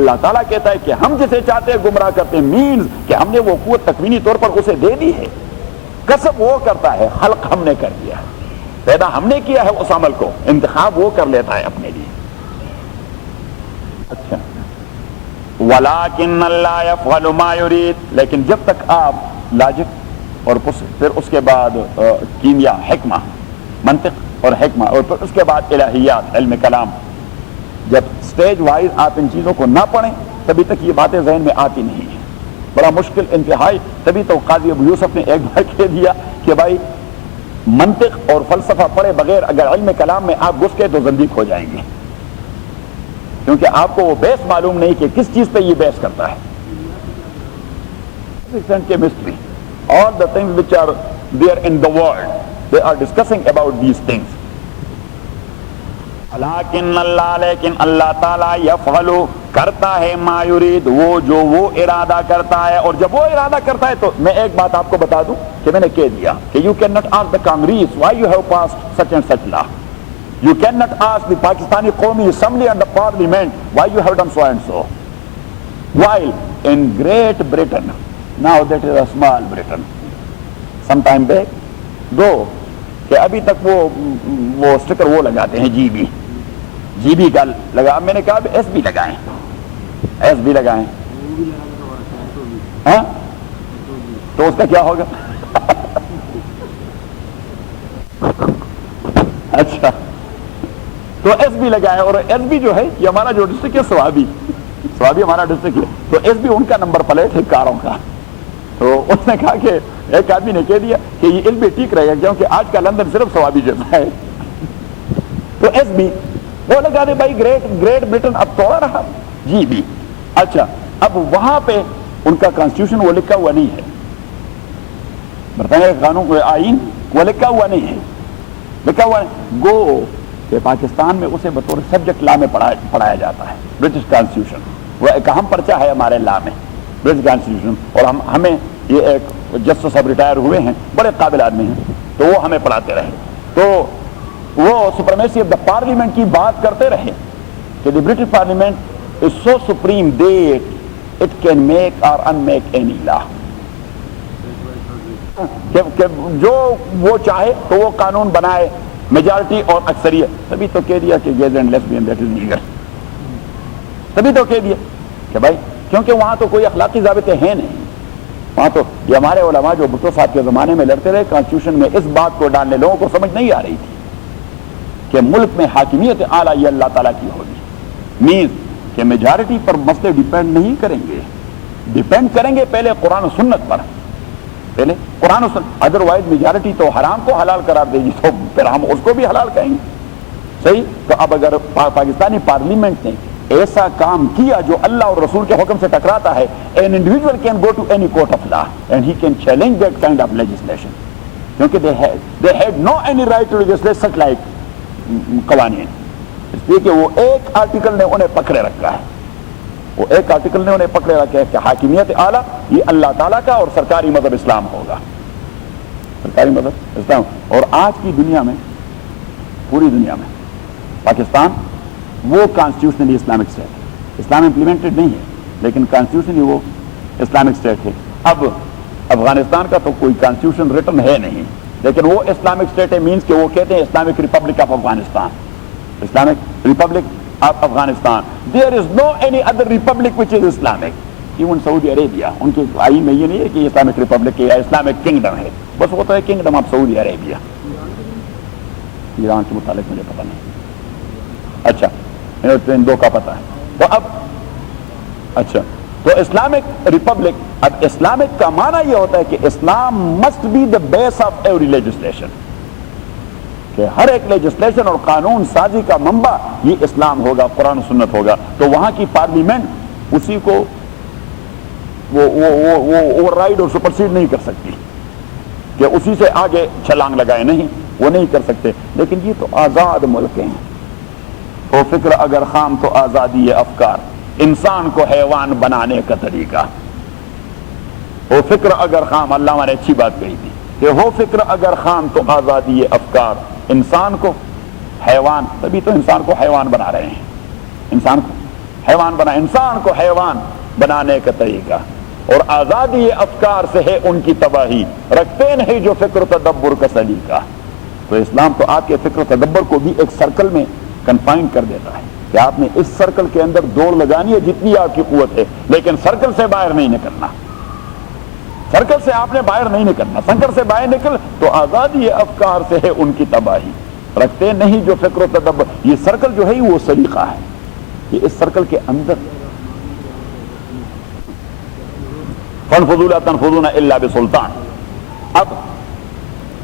اللہ تعالیٰ کہتا ہے کہ ہم جسے چاہتے ہیں گمراہ کرتے ہیں، مینز کہ ہم نے وہ قوت تکوینی طور پر اسے دے دی ہے. کسب وہ کرتا ہے، خلق ہم نے کر دیا، پیدا ہم نے کیا ہے اس عمل کو، انتخاب وہ کر لیتا ہے اپنے لیے. اچھا، وَلَٰكِنَّ اللَّهَ يَفْعَلُ مَا يُرِيدُ، لیکن جب تک آپ لاجک اور پھر اس کے بعد کیمیا، حکمہ، منطق اور حکمہ، اور پھر اس کے بعد الہیات، علم کلام، جب سٹیج وائز آپ ان چیزوں کو نہ پڑھیں تبھی تک یہ باتیں ذہن میں آتی نہیں ہیں. بڑا مشکل انتہائی. تبھی تو قاضی ابو یوسف نے ایک بار کہہ دیا کہ بھائی منطق اور فلسفہ پڑھے بغیر اگر علم کلام میں آپ گھس گئے تو زندیق ہو جائیں گے، کیونکہ آپ کو وہ بیس معلوم نہیں کہ کس چیز پہ یہ بیس کرتا ہے. Chemistry, all the things which are there in the world, they are discussing about these things. لیکن اللہ تعالیٰ یفعل کرتا ہے ما یرید، وہ ارادہ کرتا ہے. اور جب وہ ارادہ کرتا ہے تو میں ایک بات آپ کو بتا دوں کہ میں نے کہہ دیا کہ you cannot ask the Congress why you have passed such and such law. You cannot ask the Pakistani Qawmi Assembly and the Parliament why you have done so and so. While in Great Britain, now that is a small Britain, some time back, though کہ ابھی تک وہ سٹکر وہ لگاتے ہیں G B کا لگا. میں نے کہا ایس بی لگائیں، ایس بی لگائیں. ہاں تو اس کا کیا ہوگا؟ اچھا تو ایس بی لگائیں. اور ایس بی جو ہے یہ ہمارا جو ڈسٹرکٹ ہے سوابی ہمارا ڈسٹرکٹ ہے، تو ایس بی ان کا نمبر پلیٹ ہے کاروں کا. تو اس نے کہا کہ ایک آدمی نے کہہ دیا کہ یہ ایس بی ٹھیک رہے گا کیونکہ آج کا لندن صرف سوابی جیسا ہے. تو ایس بی وہ لگا دے بھائی. گریٹ برٹن اب توڑا رہا جی بی. اچھا اب وہاں پہ ان کا کانسٹیٹیوشن وہ لکھا ہوا نہیں ہے، برطانیہ کا قانون آئین وہ لکھا ہوا نہیں ہے. لکھا ہوا گو کہ پاکستان میں اسے بطور سبجیکٹ لا میں پڑھایا جاتا ہے. برٹش کانسٹیٹیوشن وہ ایک اہم پرچہ ہے ہمارے لا میں، برٹش کانسٹیٹیوشن. اور ہمیں یہ ایک جسٹس صاحب ریٹائر ہوئے ہیں، بڑے قابل آدمی ہیں، تو وہ ہمیں پڑھاتے رہے. تو وہ سپریمیسی آف دا پارلیمنٹ کی بات کرتے رہے کہ the British parliament is so supreme that it can make اور ان میک اینی لا، کہ جو وہ چاہے تو وہ قانون بنائے، میجارٹی اور اکثریت. تبھی تو کہہ دیا کہ gays and lesbian that is legal. تبھی تو کہہ دیا کہ بھائی کیونکہ وہاں تو کوئی اخلاقی ضابطے ہیں نہیں. وہاں تو یہ ہمارے علماء جو بھٹو صاحب کے زمانے میں لڑتے رہے کانسٹیٹیوشن میں اس بات کو ڈالنے، لوگوں کو سمجھ نہیں آ رہی تھی کہ ملک میں حاکمیت اعلیٰ یہ اللہ تعالیٰ کی ہوگی. مینز کہ میجارٹی پر مسئلے ڈیپینڈ نہیں کریں گے، ڈیپینڈ کریں گے پہلے قرآن و سنت پر. پہلے قرآن و سنت، ادروائز میجارٹی تو حرام کو حلال قرار دے گی تو پھر ہم اس کو بھی حلال کہیں گے. صحیح. تو اب اگر پاکستانی پارلیمنٹ نے ایسا کام کیا جو اللہ اور رسول کے حکم سے ٹکراتا ہے، an individual can go to any court of law and he can challenge that kind of legislation کیونکہ they had no any right to legislate such like قوانین. اس لیے کہ وہ ایک آرٹیکل نے انہیں پکڑے رکھا ہے، وہ ایک آرٹیکل نے انہیں پکڑے رکھا ہے کہ حاکمیت اعلیٰ یہ اللہ تعالیٰ کا اور سرکاری مذہب اسلام ہوگا، سرکاری مذہب اسلام. اور آج کی دنیا میں، پوری دنیا میں پاکستان وہ کانسٹیٹیوشنلی اسلامک اسٹیٹ ہے. اسلام امپلیمنٹڈ نہیں ہے لیکن کانسٹیٹیوشنلی وہ اسلامک اسٹیٹ ہے. اب افغانستان کا تو کوئی کانسٹیٹیوشن ریٹن ہے نہیں لیکن وہ اسلامک اسٹیٹ ہے. مینس کہ وہ کہتے ہیں Islamic Republic of Afghanistan, Islamic Republic of Afghanistan. There is no any other republic which is Islamic. Even Saudi Arabia ان کے آئین میں یہ نہیں ہے کہ یہ اسلامک ریپبلک ہے یا اسلامک کنگڈم ہے، بس وہ تو ہے kingdom of Saudi Arabia. Iran کے متعلق مجھے پتہ نہیں. اچھا ان دو کا پتہ ہے. تو اب اچھا تو اسلامک ریپبلک، اب اسلامک کا معنی یہ ہوتا ہے کہ Islam must be the base of every legislation, کہ ہر ایک لیجسلیشن اور قانون سازی کا منبع یہ اسلام ہوگا، قرآن و سنت ہوگا. تو وہاں کی پارلیمنٹ اسی کو وہ اوور رائڈ اور سپرسیڈ نہیں کر سکتی کہ اسی سے آگے چھلانگ لگائے، نہیں وہ نہیں کر سکتے. لیکن یہ تو آزاد ملک ہیں. وہ فکر اگر خام تو آزادی افکار، انسان کو حیوان بنانے کا طریقہ. وہ فکر اگر خام، علامہ نے اچھی بات کہی تھی کہ ہو فکر اگر خام تو آزادی افکار، انسان کو حیوان، تبھی تو انسان کو حیوان بنا رہے ہیں، انسان کو حیوان بنا، انسان کو حیوان بنانے کا طریقہ، اور آزادی افکار سے ہے ان کی تباہی، رکھتے نہیں جو فکر و تدبر کا سلیقہ۔ تو اسلام تو آپ کے فکر و تدبر کو بھی ایک سرکل میں کنفائن کر دیتا ہے کہ آپ نے اس سرکل کے اندر دوڑ لگانی ہے جتنی آپ کی قوت ہے، لیکن سرکل سے باہر نہیں نکلنا، سرکل سے آپ نے باہر نہیں نکلنا۔ سرکل سے باہر نکل تو آزادی افکار سے ہے ان کی تباہی، رکھتے نہیں جو فکر و تدبر۔ یہ سرکل جو ہے وہ سلیقہ ہے، یہ اس سرکل کے اندر فَانْفُذُوا لَا تَنْفُذُونَ إِلَّا بِسُلْطَانٍ۔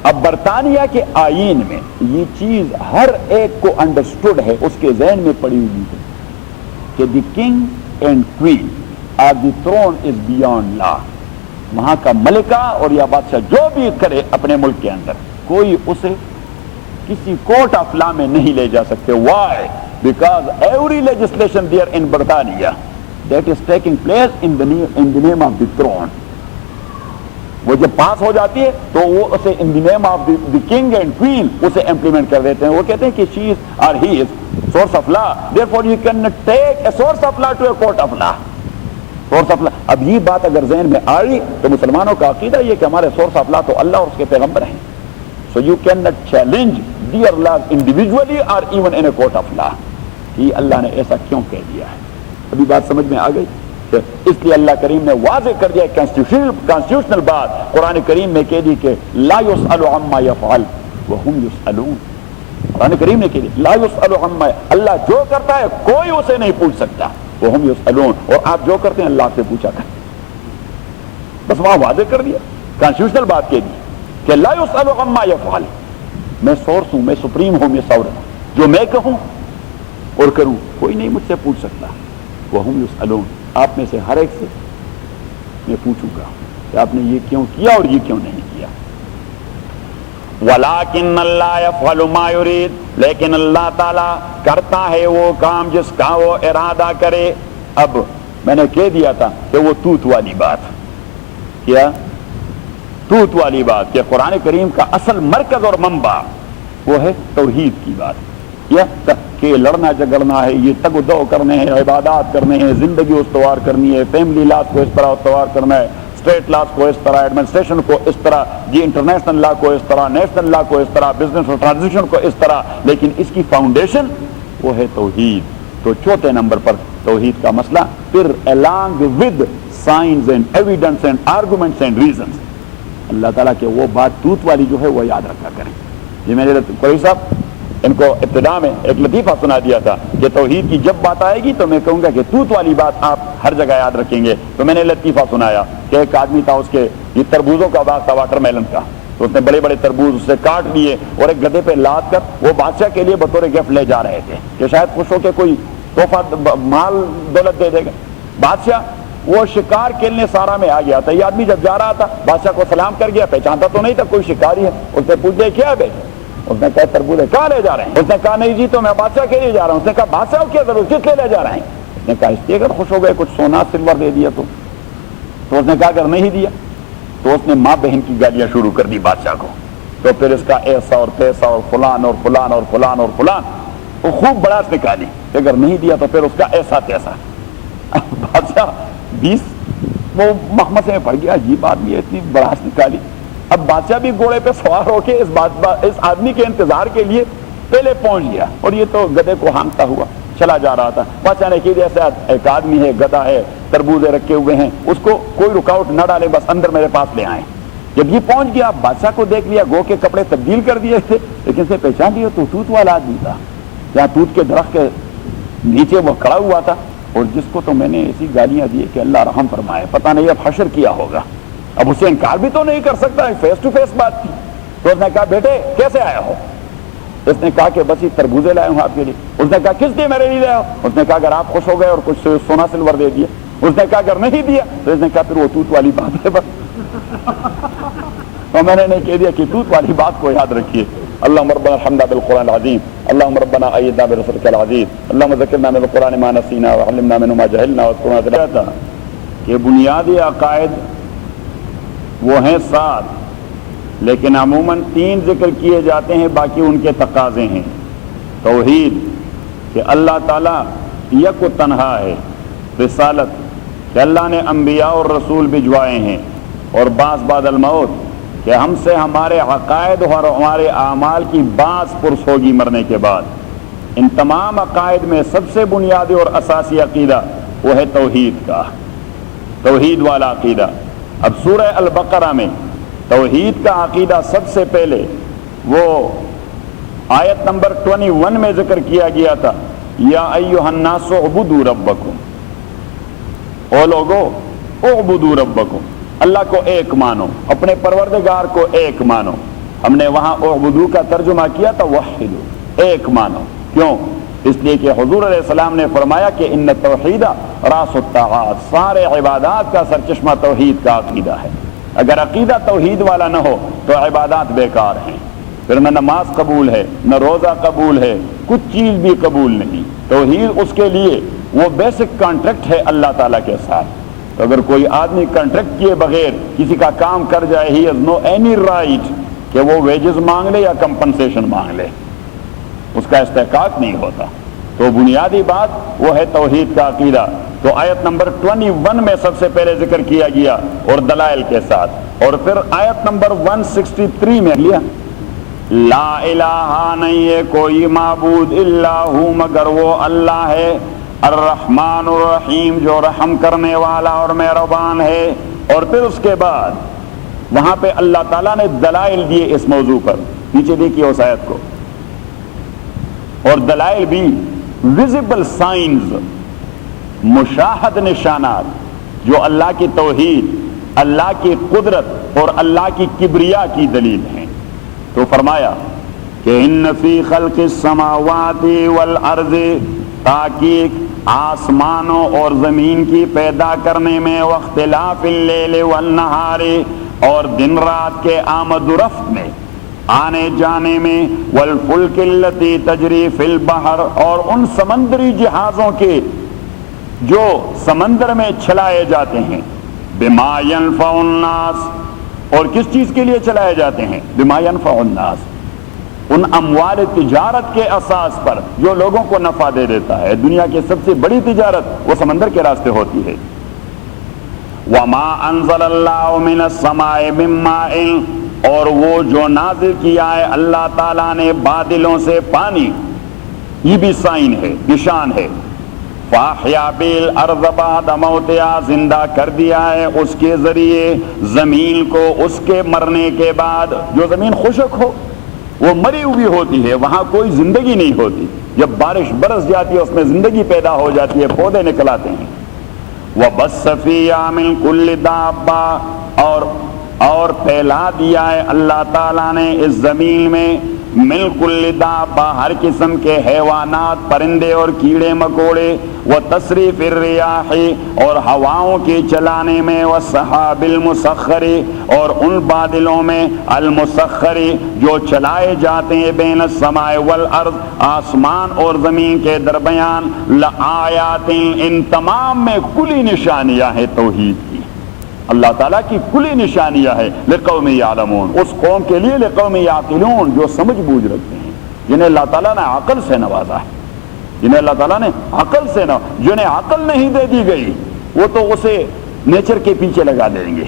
اب برطانیہ کے آئین میں یہ چیز ہر ایک کو انڈرسٹوڈ ہے، اس کے ذہن میں پڑی ہوئی ہے کہ the king and queen are the throne is beyond law. وہاں کا ملکہ اور یا بادشاہ جو بھی کرے اپنے ملک کے اندر، کوئی اسے کسی کورٹ آف لا میں نہیں لے جا سکتے۔ Why? Because every legislation there in برطانیہ that is taking place in the name of the throne، وہ جب پاس ہو جاتی ہے تو وہ اسے in the name of the king and queen اسے implement کر دیتے ہیں۔ وہ کہتے ہیں کہ she is or he is source of law، therefore you cannot take a source of law to a court of law۔ source of law، اب یہ بات اگر ذہن میں آئی تو مسلمانوں کا عقیدہ یہ کہ ہمارے source of law تو اللہ اور اس کے پیغمبر ہیں۔ so you cannot challenge their laws individually or even in a court of law۔ یہ اللہ نے ایسا کیوں کہہ دیا ہے؟ ابھی بات سمجھ میں آ گئی کہ اس لیے اللہ کریم نے واضح کر دیا کانسٹیٹیوشنل بات قرآن کریم میں کہہ دی کہ لا یسأل عما یفعل وهم یسألون۔ قرآن کریم نے کہہ دی لا یسأل عما، اللہ جو کرتا ہے کوئی اسے نہیں پوچھ سکتا، وهم یسألون، اور آپ جو کرتے ہیں اللہ سے پوچھا کریں۔ بس وہاں واضح کر دیا، کانسٹیٹیوشنل بات کہہ دی کہ لا یسأل عما یفعل، میں سورس ہوں، میں سپریم ہوں، میں ساورن ہوں، جو میں کہوں اور کروں کوئی نہیں مجھ سے پوچھ سکتا۔ وَهُمْ يُسْأَلُونَ، آپ میں سے ہر ایک سے میں پوچھوں گا کہ آپ نے یہ کیوں کیا اور یہ کیوں نہیں کیا۔ وَلَٰكِنَّ اللَّهَ يَفْعَلُ مَا يُرِيدُ، لیکن اللہ تعالیٰ کرتا ہے وہ کام جس کا وہ ارادہ کرے۔ اب میں نے کہہ دیا تھا کہ وہ توت والی بات، کیا توت والی بات کہ قرآن کریم کا اصل مرکز اور منبع وہ ہے توحید کی بات، کہ لڑنا جھگڑنا ہے، یہ تگ و دو کرنے ہیں، عبادات کرنے ہیں، زندگی استوار کرنی ہے، فیملی لاز کو اس طرح استوار کرنا ہے، اسٹیٹ لاز کو اس طرح، ایڈمنسٹریشن کو اس طرح، جی انٹرنیشنل لا کو اس طرح، نیشنل لا کو اس طرح، بزنس اور ٹرانزیکشن کو اس طرح، لیکن اس کی فاؤنڈیشن وہ ہے توحید۔ تو چوتھے نمبر پر توحید کا مسئلہ، پھر along with signs and evidence and arguments and reasons، اللہ تعالیٰ کے وہ بات توت والی جو ہے وہ یاد رکھا کریں۔ یہ میرے قریب صاحب ان کو ابتدا میں ایک لطیفہ سنا دیا تھا کہ توحید کی جب بات آئے گی تو میں کہوں گا کہ توت والی بات آپ ہر جگہ یاد رکھیں گے۔ تو میں نے لطیفہ سنایا کہ ایک آدمی تھا، اس کے یہ تربوزوں کا باغ تھا، واٹر میلن کا، تو اس نے بڑے بڑے تربوز اسے کاٹ لیے اور ایک گدھے پہ لاد کر وہ بادشاہ کے لیے بطور گفٹ لے جا رہے تھے کہ شاید خوش ہو کے کوئی تحفہ مال دولت دے دے گا۔ بادشاہ وہ شکار کھیلنے سارا میں آ گیا تھا، یہ آدمی جب جا رہا تھا بادشاہ کو سلام کر گیا، پہچانتا تو نہیں تھا، کوئی شکاری ہے۔ اس نے پوچھ دیا کیا ہے بیٹے؟ اس نے کہا تربوز ہے۔ کہاں لے جا رہے ہیں؟ اس نے کہا نہیں جی تو میں بادشاہ کے لیے جا رہا ہوں۔ اس نے کہا بادشاہ کیا ضرورت، کس لیے لے جا رہے ہیں؟ اس نے کہا اس لیے اگر خوش ہو گئے کچھ سونا سلور دے دیا تو اس نے کہا اگر نہیں دیا تو اس نے ماں بہن کی گالیاں شروع کر دی بادشاہ کو۔ تو پھر اس کا ایسا اور تیسا اور فلان اور فلان اور فلان اور فلان، وہ خوب بڑاس نکالی کہ اگر نہیں دیا تو پھر اس کا ایسا تیسا۔ بادشاہ 20 وہ مخمصے میں پڑ گیا، عجیب آدمی ہے، اتنی بڑاس نکالی۔ اب بادشاہ بھی گھوڑے پہ سوار ہو کے اس آدمی کے انتظار کے لیے پہلے پہنچ گیا، اور یہ تو گدھے کو ہانکتا ہوا چلا جا رہا تھا۔ بادشاہ نے کہا جیسے ایک آدمی ہے، گدھا ہے، تربوزے رکھے ہوئے ہیں، اس کو کوئی رکاوٹ نہ ڈالے، بس اندر میرے پاس لے آئیں۔ جب یہ پہنچ گیا بادشاہ کو دیکھ لیا، گو کے کپڑے تبدیل کر دیے تھے لیکن اسے پہچان لیا تو توت والا آدمی تھا، جہاں توت کے درخت کے نیچے وہ کھڑا ہوا تھا، اور جس کو تو میں نے ایسی گالیاں دی کہ اللہ رحم فرمائے، پتہ نہیں اب حشر کیا ہوگا۔ اب اسے انکار بھی تو نہیں کر سکتا، فیس ٹو فیس بات تھی۔ تو اس نے کہا بیٹے کیسے آئے ہو؟ اس نے کہا کہ بس یہ تربوزے لائے ہوں آپ کے لیے۔ اس نے کہا کس لیے میرے لیے لائے ہو؟ اس نے کہا اگر آپ خوش ہو گئے اور کچھ سونا سلور دے دیا۔ اس نے کہا اگر نہیں دیا تو اس نے کہا پھر وہ توت والی بات ہے بس۔ تو میں نے کہہ دیا کہ توت والی بات کو یاد رکھیے۔ اللهم ربنا الحمد بالقرآن العظيم، اللهم ربنا أيدنا برسولك العزيز، اللهم ذكرنا من القرآن ما نسينا وعلمنا منه ما جهلنا واذكرنا ذكرنا۔ کہ بنیادی عقائد وہ ہیں 7، لیکن عموماً 3 ذکر کیے جاتے ہیں، باقی ان کے تقاضے ہیں۔ توحید کہ اللہ تعالیٰ یک و تنہا ہے رسالت کہ اللہ نے انبیاء اور رسول بھجوائے ہیں، اور بعض بعد الموت کہ ہم سے ہمارے عقائد اور ہمارے اعمال کی بعض پرس ہوگی مرنے کے بعد۔ ان تمام عقائد میں سب سے بنیادی اور اساسی عقیدہ وہ ہے توحید کا، توحید والا عقیدہ۔ اب سورہ البقرہ میں توحید کا عقیدہ سب سے پہلے وہ آیت نمبر 21 میں ذکر کیا گیا تھا، یا ایھا الناس اعبدوا ربکم، او لوگو اعبدوا ربکم، اللہ کو ایک مانو، اپنے پروردگار کو ایک مانو۔ ہم نے وہاں اعبدو کا ترجمہ کیا تھا وحدو، ایک مانو۔ کیوں؟ اس لیے کہ حضور علیہ السلام نے فرمایا کہ ان التوحید راس الطاعات، سارے عبادات کا سرچشمہ توحید کا عقیدہ ہے۔ اگر عقیدہ توحید والا نہ ہو تو عبادات بیکار ہیں، پھر نہ نماز قبول ہے، نہ روزہ قبول ہے، کچھ چیز بھی قبول نہیں۔ توحید اس کے لیے وہ بیسک کانٹریکٹ ہے اللہ تعالیٰ کے ساتھ۔ تو اگر کوئی آدمی کانٹریکٹ کیے بغیر کسی کا کام کر جائے، he has know any right کہ وہ ویجز مانگ لے یا کمپنسیشن مانگ لے، اس کا استحقاق نہیں ہوتا۔ تو بنیادی بات وہ ہے توحید کا عقیدہ۔ تو آیت نمبر 21 میں سب سے پہلے ذکر کیا گیا اور دلائل کے ساتھ، اور پھر آیت نمبر 163 میں لیا لا الہ، نہیں ہے کوئی معبود الا ہو مگر وہ اللہ ہے، الرحمن الرحیم، جو رحم کرنے والا اور مہربان ہے۔ اور پھر اس کے بعد وہاں پہ اللہ تعالیٰ نے دلائل دیے اس موضوع پر، نیچے دیکھیے اس آیت کو، اور دلائل بھی ویزیبل سائنز، مشاہد نشانات جو اللہ کی توحید، اللہ کی قدرت اور اللہ کی کبریا کی دلیل ہیں۔ تو فرمایا کہ ان فی خلق السماوات والارض، تحقیق آسمانوں اور زمین کی پیدا کرنے میں، واختلاف اللیل والنہار، اور دن رات کے آمد و رفت میں، آنے جانے میں، والفلک التی تجری فی البحر، اور ان سمندری جہازوں کے جو سمندر میں چلائے جاتے ہیں، بما ینفع الناس، اور کس چیز کے لیے چلائے جاتے ہیں؟ بما ینفع الناس، ان اموال تجارت کے اساس پر جو لوگوں کو نفع دے دیتا ہے۔ دنیا کی سب سے بڑی تجارت وہ سمندر کے راستے ہوتی ہے۔ وما انزل اللہ من السماء من ماء، اور وہ جو نازل کیا ہے اللہ تعالیٰ نے بادلوں سے پانی، یہ بھی سائن ہے، نشان ہے۔ فاحیا بالارض بعد موتہا، زندہ کر دیا ہے اس کے ذریعے زمین کو اس کے مرنے کے بعد۔ جو زمین خشک ہو وہ مری ہوئی ہوتی ہے، وہاں کوئی زندگی نہیں ہوتی۔ جب بارش برس جاتی ہے اس میں زندگی پیدا ہو جاتی ہے، پودے نکل آتے ہیں۔ وَبَثَّ فِيهَا مِن كُلِّ دَابَّةٍ، اور پھیلا دیا ہے اللہ تعالیٰ نے اس زمین میں مِن كُلِّ دَابَّةٍ، ہر قسم کے حیوانات، پرندے اور کیڑے مکوڑے، وَتَصْرِيفِ الرِّيَاحِ، اور ہواؤں کے چلانے میں، وَالسَّحَابِ الْمُسَخَّرِ، اور ان بادلوں میں، المسخر جو چلائے جاتے ہیں، بین السماء والارض، آسمان اور زمین کے درمیان، لآیات، ان تمام میں کلی نشانیاں ہیں توحید کی، اللہ تعالیٰ کی کلی نشانیاں ہیں، لقوم یعلمون، اس قوم کے لیے، لقوم یعقلون، جو سمجھ بوجھ رکھتے ہیں، جنہیں اللہ تعالیٰ نے عقل سے نوازا ہے، جنہیں اللہ تعالیٰ نے عقل سے جنہیں عقل نہیں دے دی گئی وہ تو اسے نیچر کے پیچھے لگا دیں گے،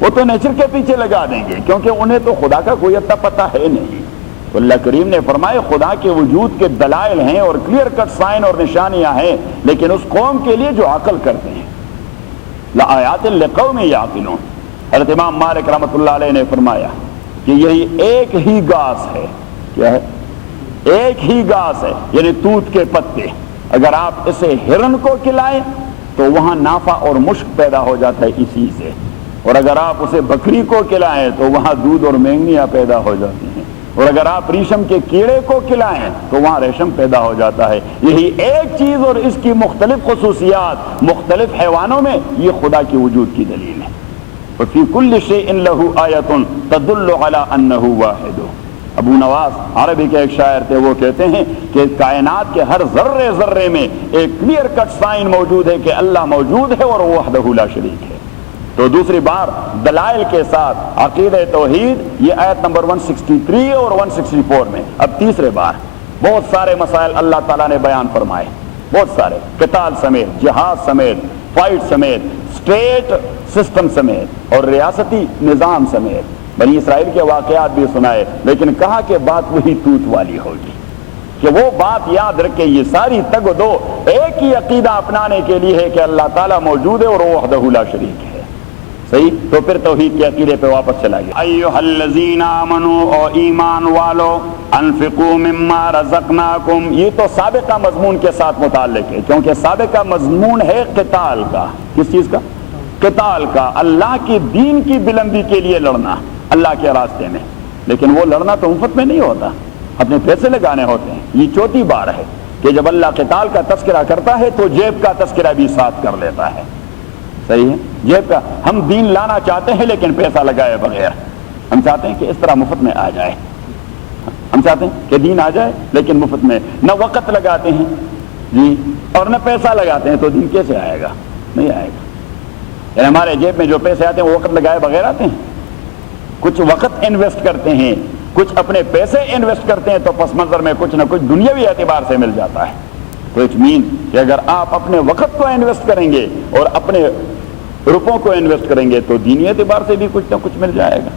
وہ تو نیچر کے پیچھے لگا دیں گے، کیونکہ انہیں تو خدا کا کوئی اتا پتہ ہے نہیں۔ تو اللہ کریم نے فرمایا خدا کے وجود کے دلائل ہیں اور کلیئر کٹ سائن اور نشانیاں ہیں، لیکن اس قوم کے لیے جو عقل کرتے ہیں، لآیات لقوم یعقلون۔ حضرت امام مالک رحمۃ اللہ علیہ نے فرمایا کہ یہی ایک ہی گھاس ہے، کیا ہے؟ ایک ہی گھاس ہے، یعنی توت کے پتے، اگر آپ اسے ہرن کو کھلائیں تو وہاں نافع اور مشک پیدا ہو جاتا ہے اسی سے، اور اگر آپ اسے بکری کو کھلائیں تو وہاں دودھ اور مینگنیاں پیدا ہو جاتی ہیں، اور اگر آپ ریشم کے کیڑے کو کھلائیں تو وہاں ریشم پیدا ہو جاتا ہے۔ یہی ایک چیز اور اس کی مختلف خصوصیات مختلف حیوانوں میں، یہ خدا کی وجود کی دلیل ہے۔ وفی کل شیء لہ آیۃ تدل علی انہ واحد۔ ابو نواس عربی کے ایک شاعر تھے، وہ کہتے ہیں کہ کائنات کے ہر ذرے ذرے میں ایک کلیئر کٹ سائن موجود ہے کہ اللہ موجود ہے اور وہ وحدہ لا شریک ہے۔ تو دوسری بار دلائل کے ساتھ عقیدہ توحید، یہ آیت نمبر 163 اور 164 میں۔ اب تیسرے بار بہت سارے مسائل اللہ تعالیٰ نے بیان فرمائے، بہت سارے، قتال سمیت، جہاد سمیت، فائٹ سمیت، اسٹیٹ سسٹم سمیت اور ریاستی نظام سمیت بنی اسرائیل کے واقعات بھی سنائے، لیکن کہا کہ بات وہی توت والی ہوگی، کہ وہ بات یاد رکھے، یہ ساری تگ و دو ایک ہی عقیدہ اپنانے کے لیے ہے کہ اللہ تعالیٰ موجود ہے اور وہ وحدہ لا شریک ہے۔ صحیح؟ تو پھر توحید کے عقیدے پہ واپس چلا گیا۔ ایھا الذین آمنوا، او ایمان والو، انفقوا مما رزقناکم، یہ تو سابقہ مضمون کے ساتھ متعلق ہے، کیونکہ سابقہ مضمون ہے قتال کا۔ کس چیز کا؟ قتال کا، اللہ کی دین کی بلندی کے لیے لڑنا اللہ کے راستے میں، لیکن وہ لڑنا تو مفت میں نہیں ہوتا، اپنے پیسے لگانے ہوتے ہیں۔ یہ چوتھی بار ہے کہ جب اللہ قتال کا تذکرہ کرتا ہے تو جیب کا تذکرہ بھی ساتھ کر لیتا ہے۔ صحیح ہے؟ جیب کا، ہم دین لانا چاہتے ہیں لیکن پیسہ لگائے بغیر، ہم چاہتے ہیں کہ اس طرح مفت میں آ جائے، ہم چاہتے ہیں کہ دین آ جائے لیکن مفت میں، نہ وقت لگاتے ہیں جی اور نہ پیسہ لگاتے ہیں، تو دین کیسے آئے گا؟ نہیں آئے گا۔ یعنی ہمارے جیب میں جو پیسے آتے ہیں وہ وقت لگائے بغیر آتے ہیں؟ کچھ وقت انویسٹ کرتے ہیں، کچھ اپنے پیسے انویسٹ کرتے ہیں، تو پس منظر میں کچھ نہ کچھ دنیاوی اعتبار سے مل جاتا ہے۔ تو اٹ مین کہ اگر آپ اپنے وقت کو انویسٹ کریں گے اور اپنے روپوں کو انویسٹ کریں گے تو دینی اعتبار سے بھی کچھ نہ کچھ مل جائے گا۔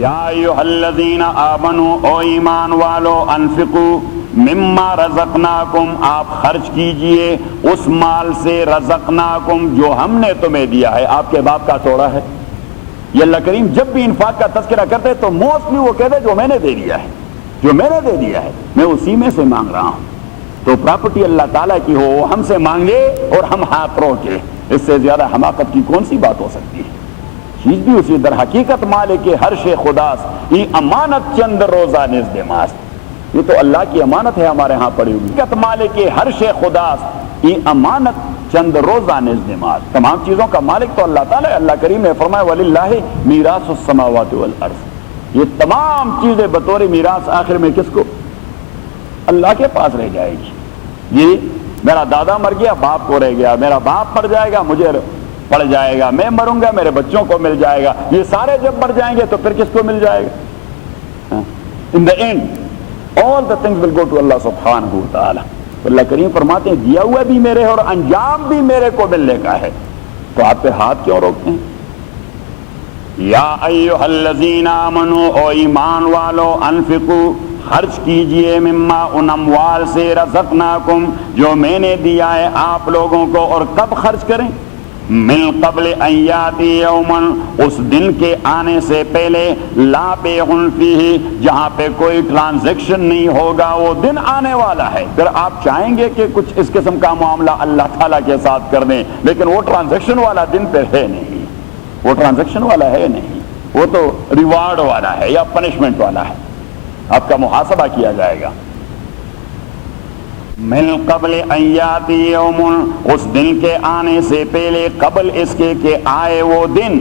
یا ایھا الذین آمنوا، او ایمان والو، انفقوا مما رزقناکم، آپ خرچ کیجئے اس مال سے، رزقناکم جو ہم نے تمہیں دیا ہے۔ آپ کے باپ کا توڑا ہے؟ یہ اللہ کریم جب بھی انفاق کا تذکرہ کرتے ہیں تو موسٹلی وہ کہتے ہیں جو میں نے دے دیا ہے، جو میں نے دے دیا ہے، میں اسی میں سے مانگ رہا ہوں۔ تو پراپرٹی اللہ تعالیٰ کی ہو، وہ ہم سے مانگے اور ہم ہاتھ روکے، اس سے زیادہ حماقت کی کون سی بات ہو سکتی ہے؟ چیز بھی اسی در حقیقت مالک ہر شے خداست، یہ امانت چند روزہ نزد ماست، یہ تو اللہ کی امانت ہے ہمارے ہاں پڑی ہوئی۔ حقیقت مالک ہر شے خداست، یہ امانت چند روزہ نزد ماست، تمام چیزوں کا مالک تو اللہ تعالیٰ ہے۔ اللہ کریم نے فرمایا وَلِلَّهِ مِيرَاثُ السَّمَاوَاتِ وَالْأَرْضِ، یہ تمام چیزیں بطور میراث آخر میں کس کو؟ اللہ کے پاس رہ جائے گی۔ جی میرا دادا مر گیا، باپ کو رہ گیا، میرا باپ مر جائے گا، مجھے پڑ جائے گا، میں مروں گا، میرے بچوں کو مل جائے گا، یہ سارے جب مر جائیں گے تو پھر کس کو مل جائے گا؟ In the end all the things will go to Allah subhanahu wa ta'ala۔ اللہ کریم فرماتے ہیں دیا ہوا بھی میرے اور انجام بھی میرے کو ملنے کا ہے، تو آپ پہ ہاتھ کیوں روکتے ہیں؟ یا ایھا الذین آمنوا، او ایمان والو، انفقوا خرچ کیجئے، مما ان اموال سے، رزقناکم جو میں نے دیا ہے آپ لوگوں کو، اور کب خرچ کریں؟ من قبل ان یاتی یومن، اس دن کے آنے سے پہلے، لا بیع فیہ، جہاں پہ کوئی ٹرانزیکشن نہیں ہوگا، وہ دن آنے والا ہے۔ پھر آپ چاہیں گے کہ کچھ اس قسم کا معاملہ اللہ تعالیٰ کے ساتھ کر دیں، لیکن وہ ٹرانزیکشن والا دن پہ ہے نہیں، وہ ٹرانزیکشن والا ہے نہیں، وہ تو ریوارڈ والا ہے یا پنشمنٹ والا ہے، آپ کا محاسبہ کیا جائے گا۔ من قبل ان یاتی یوم، اس دن کے آنے سے پہلے، قبل اس کے کہ آئے وہ دن،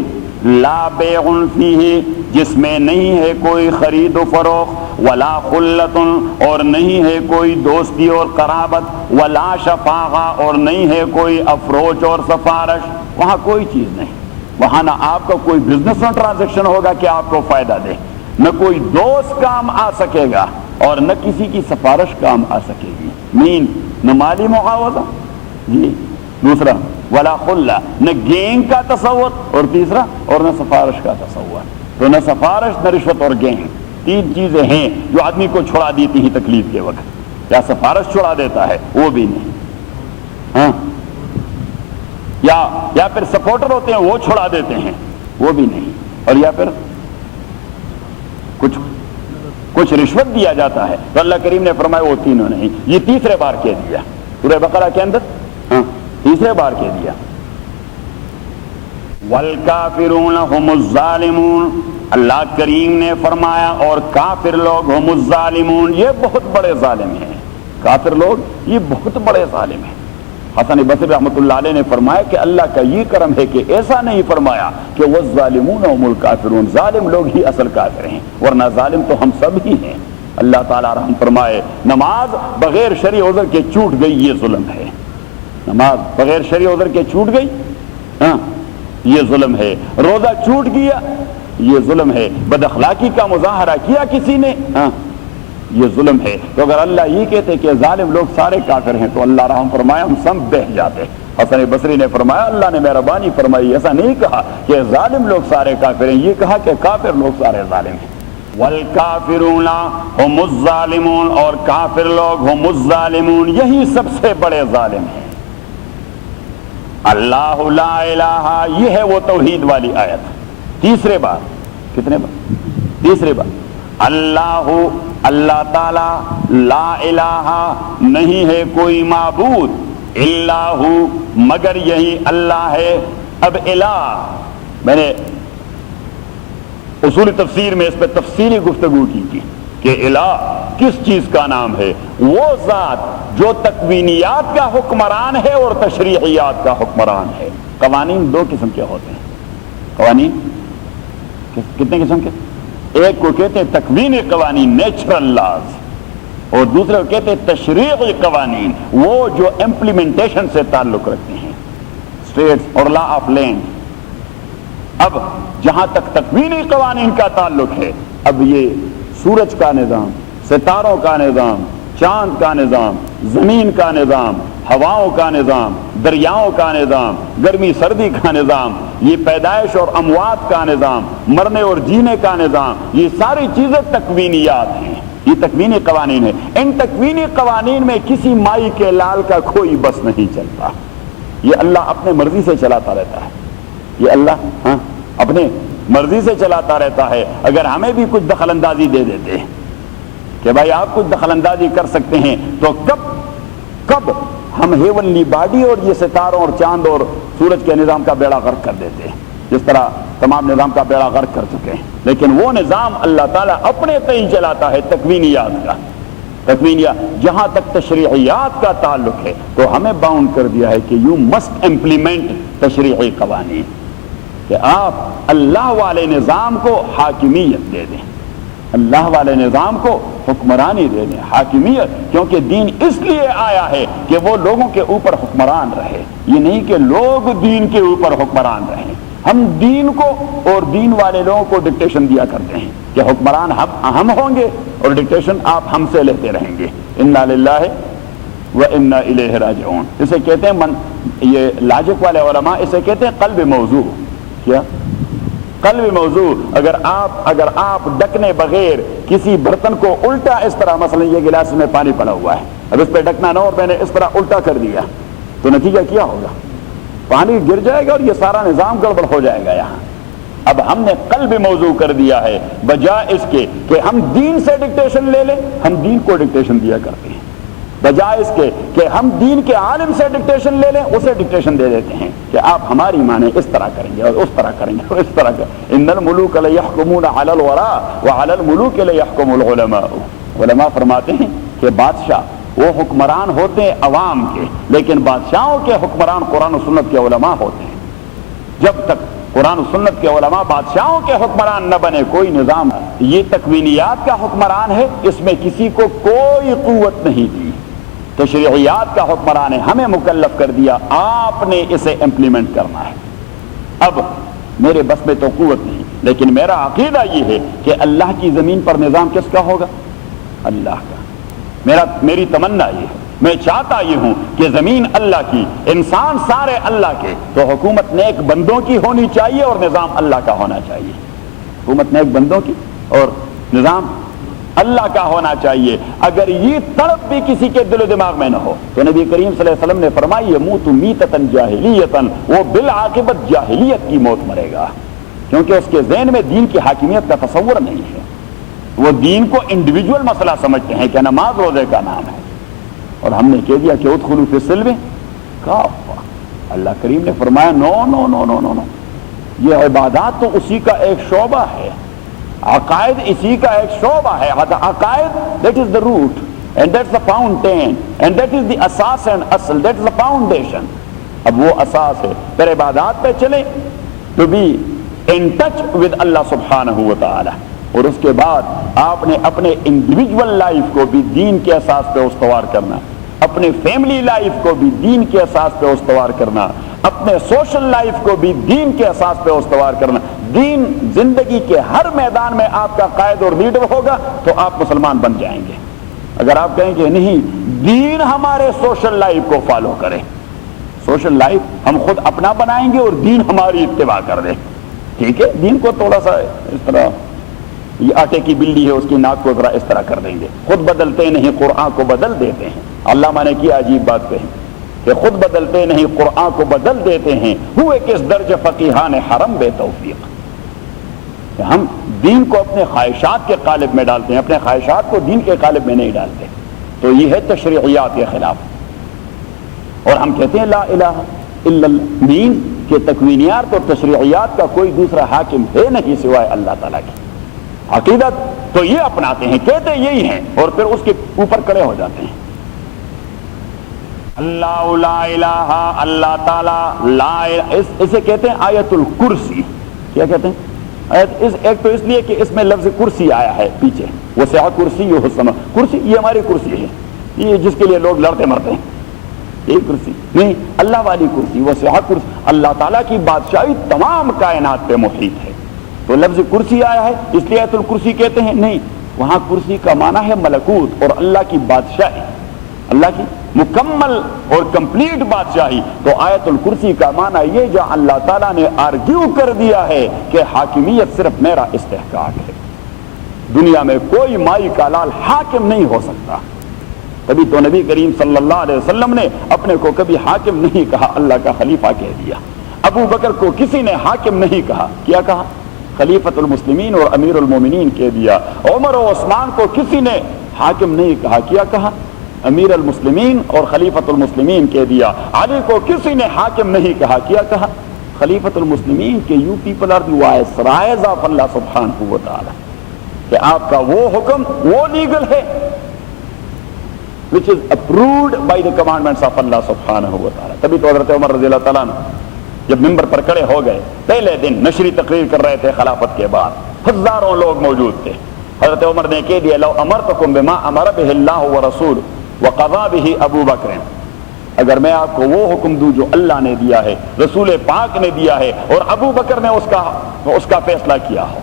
لا بیع فیہ، جس میں نہیں ہے کوئی خرید و فروخت، ولا خلۃ، اور نہیں ہے کوئی دوستی اور قرابت، ولا شفاعہ، اور نہیں ہے کوئی افروچ اور سفارش، وہاں کوئی چیز نہیں، وہاں نہ آپ کا کوئی بزنس اور ٹرانزیکشن ہوگا کہ آپ کو فائدہ دے، نہ کوئی دوست کام آ سکے گا اور نہ کسی کی سفارش کام آ سکے گی، مین نہ مالی معاوضہ، جی دوسرا ولا خلہ، نہ گینگ کا تصور، اور تیسرا اور نہ سفارش کا تصور۔ تو نہ سفارش، نہ رشوت اور گینگ، تین چیزیں ہیں جو آدمی کو چھڑا دیتی ہیں تکلیف کے وقت۔ یا سفارش چھڑا دیتا ہے، وہ بھی نہیں، ہاں، یا پھر سپورٹر ہوتے ہیں وہ چھڑا دیتے ہیں، وہ بھی نہیں، اور یا پھر کچھ رشوت دیا جاتا ہے، تو اللہ کریم نے فرمایا وہ تینوں نہیں، یہ تیسرے بار کہہ دیا سورہ بقرہ کے اندر، ہاں تیسرے بار کہہ دیا۔ والکافرون هم الظالمون، اللہ کریم نے فرمایا اور کافر لوگ هم الظالمون، یہ بہت بڑے ظالم ہیں، کافر لوگ یہ بہت بڑے ظالم ہیں۔ حسن بصری رحمۃ اللہ علیہ نے فرمایا کہ اللہ کا یہ کرم ہے کہ ایسا نہیں فرمایا کہ والظالمون هم الکافرون، ظالم لوگ ہی اصل کافر ہیں، ورنہ ظالم تو ہم سب ہی ہیں۔ اللہ تعالیٰ رحم فرمائے، نماز بغیر شرعی عذر کے چھوٹ گئی، یہ ظلم ہے، نماز بغیر شرعی عذر کے چھوٹ گئی، ہاں یہ ظلم ہے، روزہ چھوٹ گیا، یہ ظلم ہے، بد اخلاقی کا مظاہرہ کیا کسی نے، ہاں یہ ظلم ہے۔ تو اگر اللہ یہ کہتے کہ ظالم لوگ سارے کافر ہیں تو اللہ رحم فرمایا ہم سب بہہ جاتے۔ حسن بصری نے فرمایا اللہ نے مہربانی فرمائی، ایسا نہیں کہا کہ ظالم لوگ سارے کافر ہیں، یہ کہا کہ کافر لوگ سارے ظالم ہیں۔ والکافرون هم الظالمون، اور کافر لوگ هم الظالمون، یہی سب سے بڑے ظالم ہیں۔ اللہ لا الہ، یہ ہے وہ توحید والی آیت۔ تیسرے بار، کتنے بار؟ تیسرے بار، اللہ تعالی لا الہ، نہیں ہے کوئی معبود، الا ہو، مگر یہی اللہ ہے۔ اب الہ، میں نے اصول تفسیر میں اس پہ تفصیلی گفتگو کی تھی کہ الہ کس چیز کا نام ہے؟ وہ ذات جو تکوینیات کا حکمران ہے اور تشریعیات کا حکمران ہے۔ قوانین دو قسم کے ہوتے ہیں۔ قوانین کتنے قسم کے؟ ایک کو کہتے ہیں تکوینی قوانین، نیچرل لاز، اور دوسرے کو کہتے ہیں تشریعی قوانین، وہ جو امپلیمنٹیشن سے تعلق رکھتے ہیں، اسٹیٹس اور لا آف لینڈ۔ اب جہاں تک تکوینی قوانین کا تعلق ہے، اب یہ سورج کا نظام، ستاروں کا نظام، چاند کا نظام، زمین کا نظام، ہواؤں کا نظام، دریاؤں کا نظام، گرمی سردی کا نظام، یہ پیدائش اور اموات کا نظام، مرنے اور جینے کا نظام، یہ ساری چیزیں تکوینیات ہیں، یہ تکوینی قوانین ہیں۔ ان تکوینی قوانین میں کسی مائی کے لال کا کوئی بس نہیں چلتا، یہ اللہ اپنے مرضی سے چلاتا رہتا ہے، یہ اللہ اپنے مرضی سے چلاتا رہتا ہے۔ اگر ہمیں بھی کچھ دخل اندازی دے دیتے کہ بھائی آپ کچھ دخل اندازی کر سکتے ہیں، تو کب ہم ہیونلی باڈی اور یہ ستاروں اور چاند اور سورج کے نظام کا بیڑا غرق کر دیتے ہیں، جس طرح تمام نظام کا بیڑا غرق کر چکے ہیں۔ لیکن وہ نظام اللہ تعالیٰ اپنے تئیں چلاتا ہے، تکوینیات کا۔ تکوینیات جہاں تک تشریعیات کا تعلق ہے تو ہمیں باؤنڈ کر دیا ہے کہ یو مسٹ امپلیمنٹ تشریعی قوانین، کہ آپ اللہ والے نظام کو حاکمیت دے دیں، اللہ والے نظام کو حکمرانی دے دیں، حاکمیت، کیونکہ دین اس لیے آیا ہے کہ وہ لوگوں کے اوپر حکمران رہے، یہ نہیں کہ لوگ دین کے اوپر حکمران رہیں۔ ہم دین کو اور دین والے لوگوں کو ڈکٹیشن دیا کرتے ہیں کہ حکمران ہم ہوں گے اور ڈکٹیشن آپ ہم سے لیتے رہیں گے۔ انا للہ و انا الیہ راجعون، اسے کہتے ہیں یہ لاجک والے علماء اسے کہتے ہیں قلب موضوع۔ کیا قلب موضوع؟ اگر آپ ڈکنے بغیر کسی برتن کو الٹا اس طرح، مثلا یہ گلاس میں پانی پڑا ہوا ہے، اب اس پہ ڈکنا نہ اور میں نے اس طرح الٹا کر دیا تو نتیجہ کیا ہوگا؟ پانی گر جائے گا اور یہ سارا نظام گڑبڑ ہو جائے گا یہاں۔ اب ہم نے قلب موضوع کر دیا ہے، بجائے اس کے کہ ہم دین سے ڈکٹیشن لے لیں، ہم دین کو ڈکٹیشن دیا کرتے ہیں، بجائے اس کے کہ ہم دین کے عالم سے ڈکٹیشن لے لیں، اسے ڈکٹیشن دے دیتے ہیں کہ آپ ہماری مانیں، اس طرح کریں گے اور اس طرح کریں گے اور اس طرح کریں۔ ان الملوک لیحکمون علی الوراء وعلی الملوک لیحکم العلماء۔ علماء فرماتے ہیں کہ بادشاہ وہ حکمران ہوتے ہیں عوام کے، لیکن بادشاہوں کے حکمران قرآن و سنت کے علماء ہوتے ہیں۔ جب تک قرآن و سنت کے علماء بادشاہوں کے حکمران نہ بنے کوئی نظام، یہ تکوینیات کا حکمران ہے، اس میں کسی کو کوئی قوت نہیں دی، تشریعیات کا حکمران ہے، ہمیں مکلف کر دیا، آپ نے اسے امپلیمنٹ کرنا ہے۔ اب میرے بس میں تو قوت نہیں، لیکن میرا عقیدہ یہ ہے کہ اللہ کی زمین پر نظام کس کا ہوگا؟ اللہ کا۔ میری تمنا یہ ہے، میں چاہتا یہ ہوں کہ زمین اللہ کی، انسان سارے اللہ کے، تو حکومت نیک بندوں کی ہونی چاہیے اور نظام اللہ کا ہونا چاہیے۔ حکومت نیک بندوں کی اور نظام اللہ کا ہونا چاہیے۔ اگر یہ تڑپ بھی کسی کے دل و دماغ میں نہ ہو تو نبی کریم صلی اللہ علیہ وسلم نے فرمائی یموت میتۃ جاہلیۃ، وہ بالعاقبت جاہلیت کی موت مرے گا، کیونکہ اس کے ذہن میں دین کی حاکمیت کا تصور نہیں ہے۔ وہ دین کو انڈیویجول مسئلہ سمجھتے ہیں کہ نماز روزے کا نام ہے، اور ہم نے کہہ دیا کہ ادخلوا فی السلم کافہ۔ اللہ کریم نے فرمایا نو نو نو نو نو نو، یہ عبادات تو اسی کا ایک شعبہ ہے، عقائد اسی کا ایک شعبہ ہے۔ عقائد that is the root and that's the fountain and that is the اساس and اصل، that is the foundation۔ اب وہ اساس ہے، پھر عبادات پہ چلیں to be in touch with اللہ سبحانہ و تعالی، اور اس کے بعد آپ نے اپنے انڈیویجول لائف کو بھی دین کے اساس پہ استوار کرنا، اپنے فیملی لائف کو بھی دین کے اساس پہ استوار کرنا، اپنے سوشل لائف کو بھی دین کے اساس پہ استوار کرنا۔ دین زندگی کے ہر میدان میں آپ کا قائد اور لیڈر ہوگا تو آپ مسلمان بن جائیں گے۔ اگر آپ کہیں کہ نہیں دین ہمارے سوشل لائف کو فالو کرے، سوشل لائف ہم خود اپنا بنائیں گے اور دین ہماری اتباع کر دے، ٹھیک ہے، دین کو تھوڑا سا اس طرح، یہ آٹے کی بلی ہے اس کی ناک کو ذرا اس طرح کر دیں گے، خود بدلتے نہیں قرآن کو بدل دیتے ہیں۔ علامہ نے کیا عجیب بات کہی کہ خود بدلتے نہیں قرآن کو بدل دیتے ہیں، ہوئے کس درج فقیہان حرم بے توفیق، کہ ہم دین کو اپنے خواہشات کے قالب میں ڈالتے ہیں، اپنے خواہشات کو دین کے قالب میں نہیں ڈالتے، تو یہ ہے تشریعیات کے خلاف۔ اور ہم کہتے ہیں لا الہ الا اللہ، دین کے تکوینیات اور تشریعیات کا کوئی دوسرا حاکم ہے نہیں سوائے اللہ تعالیٰ کی، عقیدت تو یہ اپناتے ہیں، کہتے یہی ہیں، اور پھر اس کے اوپر کڑے ہو جاتے ہیں۔ اللہ لا الہ، اللہ تعالیٰ لا الہ، اسے کہتے ہیں آیت الکرسی۔ کیا کہتے ہیں؟ ایک تو اس لیے کہ اس میں لفظ کرسی آیا ہے پیچھے، وسع کرسی السماء، کرسی یہ ہماری کرسی ہے، یہ جس کے لیے لوگ لڑتے مرتے ہیں، یہ کرسی نہیں، اللہ والی کرسی، وسع کرسی، اللہ تعالیٰ کی بادشاہی تمام کائنات پہ محیط ہے، تو لفظ کرسی آیا ہے اس لیے آیت الکرسی کہتے ہیں؟ نہیں، وہاں کرسی کا معنی ہے ملکوت اور اللہ کی بادشاہی، اللہ کی مکمل اور کمپلیٹ بادشاہی۔ تو آیت الکرسی کا معنی یہ جو اللہ تعالیٰ نے آرگیو کر دیا ہے کہ حاکمیت صرف میرا استحقاق ہے، دنیا میں کوئی مائی کا لال حاکم نہیں ہو سکتا۔ تبھی تو نبی کریم صلی اللہ علیہ وسلم نے اپنے کو کبھی حاکم نہیں کہا، اللہ کا خلیفہ کہہ دیا۔ ابو بکر کو کسی نے حاکم نہیں کہا، کیا کہا؟ خلیفۃ المسلمین اور امیر المومنین کہہ دیا۔ عمر و عثمان کو کسی نے حاکم نہیں کہا، کیا کہا؟ امیر المسلمین اور خلیفۃ المسلمین کہہ دیا۔ علی کو کسی نے حاکم نہیں کہا، کیا کہا؟ خلیفۃ المسلمین کہ you people are the viceroys of اللہ سبحانہ و تعالی، کہ آپ کا وہ حکم وہ لیگل ہے which is approved by the commandments of Allah سبحانہ و تعالی۔ تبھی تو حضرت عمر رضی اللہ تعالیٰ عنہ جب ممبر پر کھڑے ہو گئے، پہلے دن نشری تقریر کر رہے تھے خلافت کے بعد، ہزاروں لوگ موجود تھے، حضرت عمر نے کہہ دیا لو امرتکم بما امر بہ اللہ ورسول وقضى بہ ابو بکر، اگر میں آپ کو وہ حکم دوں جو اللہ نے دیا ہے، رسول پاک نے دیا ہے، اور ابو بکر نے اس کا فیصلہ کیا ہو،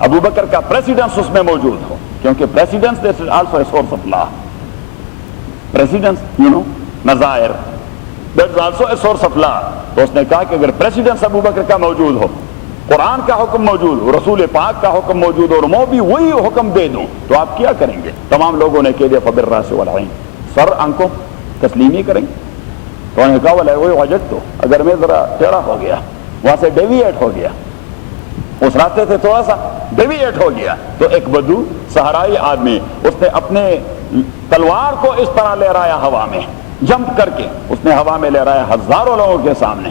ابو بکر کا پریسیڈنس اس میں موجود ہو، کیونکہ precedence this is also a source of law, precedence نظائر that is also a source of law. تو اس نے کہا کہ اگر پریسیڈنس ابو بکر کا موجود ہو، قرآن کا حکم موجود ہو، رسول پاک کا حکم موجود ہو، اور میں بھی وہی حکم دے دوں تو آپ کیا کریں گے؟ تمام لوگوں نے کہہ دیا فبالراس والعین، سر آنکھوں تسلیم ہی کریں گے۔ تو انہوں نے کہا ولا وجدت، اگر میں ذرا ٹیڑھا ہو گیا، وہاں سے ڈیویٹ ہو گیا، اس راستے سے تھوڑا سا ڈیویٹ ہو گیا، تو ایک بدو صحرائی آدمی اس نے اپنے تلوار کو اس طرح لہرایا ہوا میں، جمپ کر کے اس نے ہوا میں لہرایا ہزاروں لوگوں کے سامنے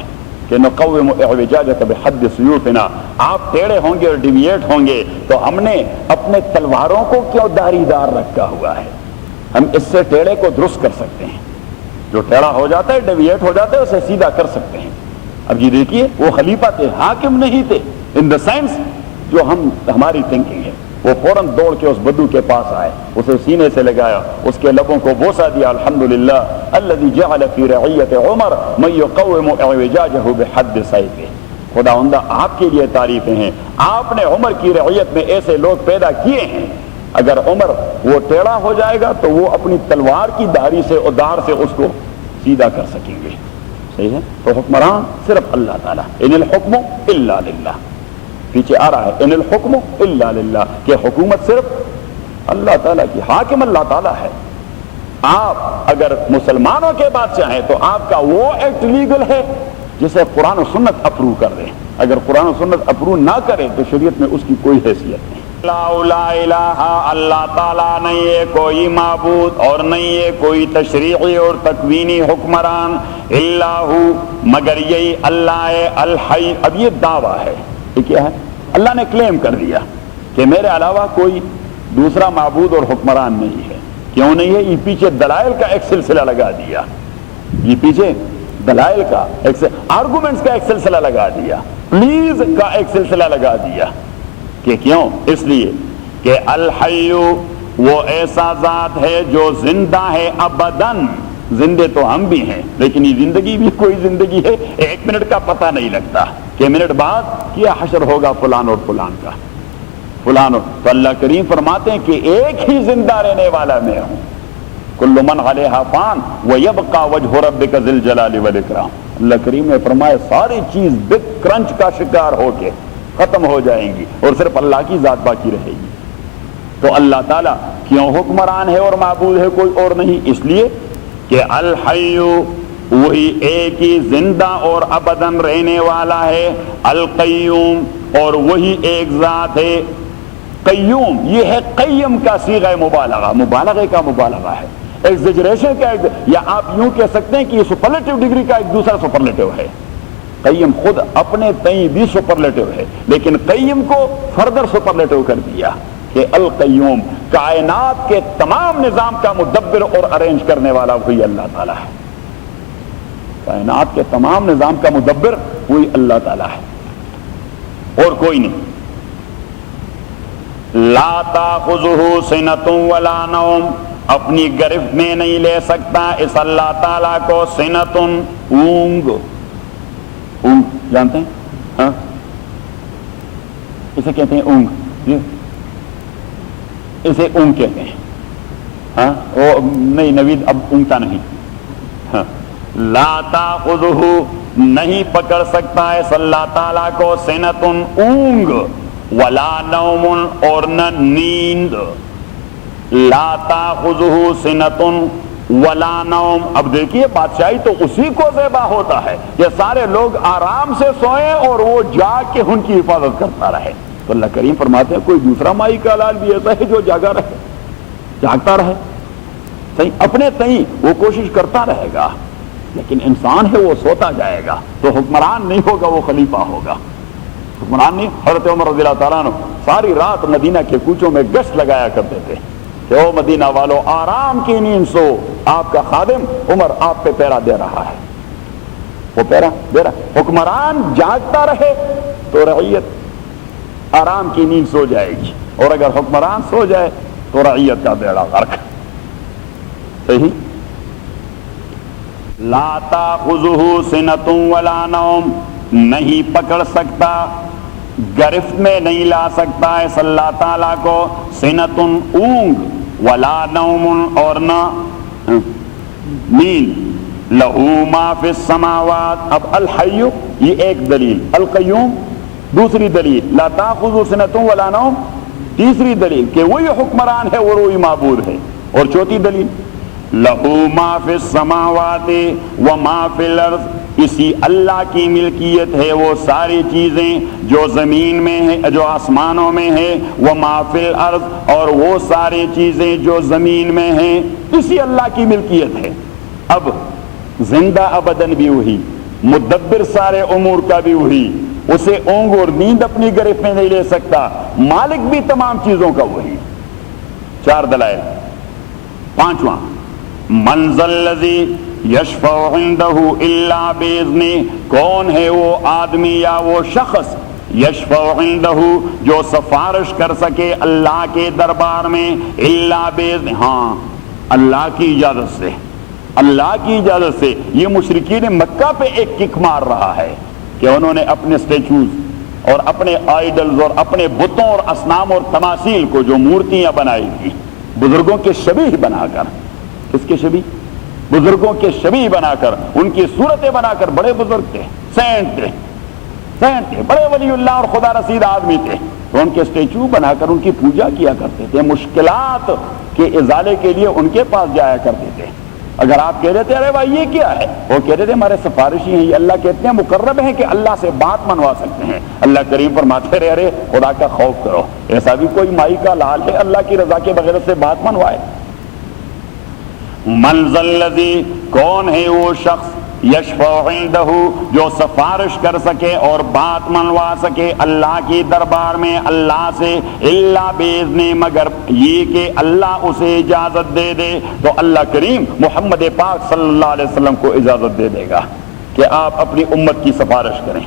کہ نقوم اعوجاجک بحد سیوفنا، آپ ٹیڑھے ہوں گے اور ڈیویٹ ہوں گے تو ہم نے اپنے تلواروں کو کیوں داری دار رکھا ہوا ہے، ہم اس سے ٹیڑھے کو درست کر سکتے ہیں، جو ٹیڑھا ہو جاتا ہے ڈیویٹ ہو جاتا ہے اسے سیدھا کر سکتے ہیں۔ اب یہ دیکھیے وہ خلیفہ تھے، حاکم نہیں تھے، ان دا سینس جو ہماری تھنکنگ ہے۔ وہ فوراً دوڑ کے اس بدو کے پاس آئے، اسے سینے سے لگایا، اس کے لبوں کو بوسہ دیا، الحمدللہ الذی جعل فی رعیت عمر من یقوم اعوجاجہ بحد سیفہ، خداوندہ آپ کے لیے تعریفیں ہیں، آپ نے عمر کی رعیت میں ایسے لوگ پیدا کیے ہیں، اگر عمر وہ ٹیڑھا ہو جائے گا تو وہ اپنی تلوار کی دھاری سے اور دار سے اس کو سیدھا کر سکیں گے۔ صحیح ہے؟ تو حکمران صرف اللہ تعالیٰ، ان الحکم الا للہ، پیچھے آ رہا ہے ان الحکم الا للہ، کہ حکومت صرف اللہ تعالیٰ کی، حاکم اللہ تعالیٰ ہے۔ آپ اگر مسلمانوں کے بادشاہ ہیں تو آپ کا وہ ایکٹ لیگل ہے جسے قرآن و سنت اپروو کر دیں، اگر قرآن و سنت اپروو نہ کرے تو شریعت میں اس کی کوئی حیثیت نہیں۔ لا الہ، اللہ تعالیٰ نہیں ہے کوئی معبود اور نہیں ہے کوئی تشریعی اور تکوینی حکمران، الا ہو، مگر یہی اللہ ہے، الحی۔ اب یہ دعویٰ ہے، یہ کیا ہے؟ اللہ نے کلیم کر دیا کہ میرے علاوہ کوئی دوسرا معبود اور حکمران نہیں ہے۔ کیوں نہیں ہے؟ یہ پیچھے دلائل کا ایک سلسلہ لگا دیا، یہ پیچھے دلائل کا آرگومنٹس کا ایک سلسلہ لگا دیا، پلیز کا ایک سلسلہ لگا دیا، کہ کیوں؟ اس لیے کہ الحی وہ ایسا ذات ہے جو زندہ ہے ابداً، زندے تو ہم بھی ہیں لیکن یہ زندگی بھی کوئی زندگی ہے، ایک منٹ کا پتہ نہیں لگتا کہ منٹ بعد کیا حشر ہوگا فلان اور فلان کا، فلان۔ تو اللہ کریم فرماتے ہیں کہ ایک ہی زندہ رہنے والا میں ہوں، کل من علیہا فان ویبقى وجہ ربک ذی الجلال والاکرام. اللہ کریم نے فرمایا ساری چیز بگ کرنچ کا شکار ہو کے ختم ہو جائیں گی اور صرف اللہ کی ذات باقی رہے گی. تو اللہ تعالیٰ کیوں حکمران ہے اور معبود ہے کوئی اور نہیں؟ اس لیے کہ الحی وہی ایک ہی زندہ اور ابداً رہنے والا ہے، القیوم اور وہی ایک ذات ہے قیوم. یہ ہے قیم کا صیغہ مبالغہ، مبالغے کا مبالغہ ہے، ایگزیجریشن کا یا آپ یوں کہہ سکتے ہیں کہ یہ سپرلیٹو ڈگری کا ایک دوسرا سپرلیٹو ہے. قیم خود اپنے تئیں بھی سپرلیٹو ہے لیکن قیم کو فردر سپرلیٹو کر دیا کہ القیوم کائنات کے تمام نظام کا مدبر اور ارینج کرنے والا وہی اللہ تعالیٰ ہے. کائنات کے تمام نظام کا مدبر وہی اللہ تعالیٰ ہے اور کوئی نہیں. لا تاخذہ سنۃ ولا نوم، اپنی گرفت میں نہیں لے سکتا اس اللہ تعالیٰ کو سنۃ اونگ. اونگ جانتے ہیں؟ ہاں اسے کہتے ہیں اونگ، اسے اونگ کہتے ہیں. ہاں وہ نہیں نوید اب اونگتا نہیں. ہاں لا تاخذہ نہیں پکڑ سکتا ہے اللہ تعالیٰ کو سنۃ اونگ ولا نوم اور نہ نیند. لا تاخذہ سنۃ ولا نوم. اب دیکھیے بادشاہی تو اسی کو زیبا ہوتا ہے یہ سارے لوگ آرام سے سوئیں اور وہ جاگ کے ان کی حفاظت کرتا رہے. تو اللہ کریم فرماتے ہیں کوئی دوسرا مائی کا لال بھی ایسا ہے جو جاگا رہے، جاگتا رہے. صحیح اپنے تئیں وہ کوشش کرتا رہے گا لیکن انسان ہے وہ سوتا جائے گا تو حکمران نہیں ہوگا، وہ خلیفہ ہوگا. حکمران نہیں. حضرت عمر رضی اللہ تعالیٰ عنہ ساری رات مدینہ کے کوچوں میں گشت لگایا کرتے تھے کہ او مدینہ والو آرام کی نیند سو، آپ کا خادم عمر آپ پہ پیرا دے رہا ہے. وہ پیرا دے رہا. حکمران جاگتا رہے تو رعیت آرام کی نیند سو جائے گی اور اگر حکمران سو جائے تو رعیت کا بیڑا غرق. صحیح. لا تاخذہ سنۃ ولا نوم، نہیں پکڑ سکتا گرفت میں نہیں لا سکتا ہے اللہ تعالیٰ کو سنۃ اونگ ولا نوم اور نہ نیند. لہو ما فی السماوات. اب الحی یہ ایک دلیل، القیوم دوسری دلیل، لا تاخذہ سنۃ ولا نوم تیسری دلیل کہ وہی حکمران ہے اور وہی معبود ہے. اور چوتھی دلیل لہو ما فی السماوات وما فی الارض، اسی اللہ کی ملکیت ہے وہ ساری چیزیں جو زمین میں ہیں جو آسمانوں میں ہیں، وما فی الارض اور وہ ساری چیزیں جو زمین میں ہیں اسی اللہ کی ملکیت ہے. اب زندہ ابدن بھی وہی، مدبر سارے امور کا بھی وہی، اسے اونگ اور نیند اپنی گرفت میں نہیں لے سکتا، مالک بھی تمام چیزوں کا وہی. چار دلائل. پانچواں من ذا الذی یشفع عندہ الا باذنہ، کون ہے وہ آدمی یا وہ شخص یشفع عندہ جو سفارش کر سکے اللہ کے دربار میں الا باذنہ، ہاں اللہ کی اجازت سے. اللہ کی اجازت سے. یہ مشرکین مکہ پہ ایک کک مار رہا ہے کہ انہوں نے اپنے سٹیچوز اور اپنے آئیڈلز اور اپنے بتوں اور اصنام اور تماثیل کو جو مورتیاں بنائی تھی بزرگوں کے شبیہ بنا کر، کس کے شبیہ؟ بزرگوں کے شبیہ بنا کر، ان کی صورتیں بنا کر. بڑے بزرگ تھے، سینٹ تھے، بڑے ولی اللہ اور خدا رسید آدمی تھے، تو ان کے اسٹیچو بنا کر ان کی پوجا کیا کرتے تھے. مشکلات کے ازالے کے لیے ان کے پاس جایا کرتے تھے. اگر آپ کہہ رہے تھے ارے بھائی یہ کیا ہے، وہ کہہ رہے تھے ہمارے سفارشی ہیں، یہ اللہ کہتے ہیں مقرب ہیں کہ اللہ سے بات منوا سکتے ہیں. اللہ کریم فرماتے رہے ارے خدا کا خوف کرو، ایسا بھی کوئی مائی کا لال ہے اللہ کی رضا کے بغیر سے بات منوائے. من ذا الذی، کون ہے وہ شخص یشفع عندہ جو سفارش کر سکے اور بات منوا سکے اللہ کی دربار میں اللہ سے، الا باذن، مگر یہ کہ اللہ اسے اجازت دے دے. تو اللہ کریم محمد پاک صلی اللہ علیہ وسلم کو اجازت دے دے گا کہ آپ اپنی امت کی سفارش کریں.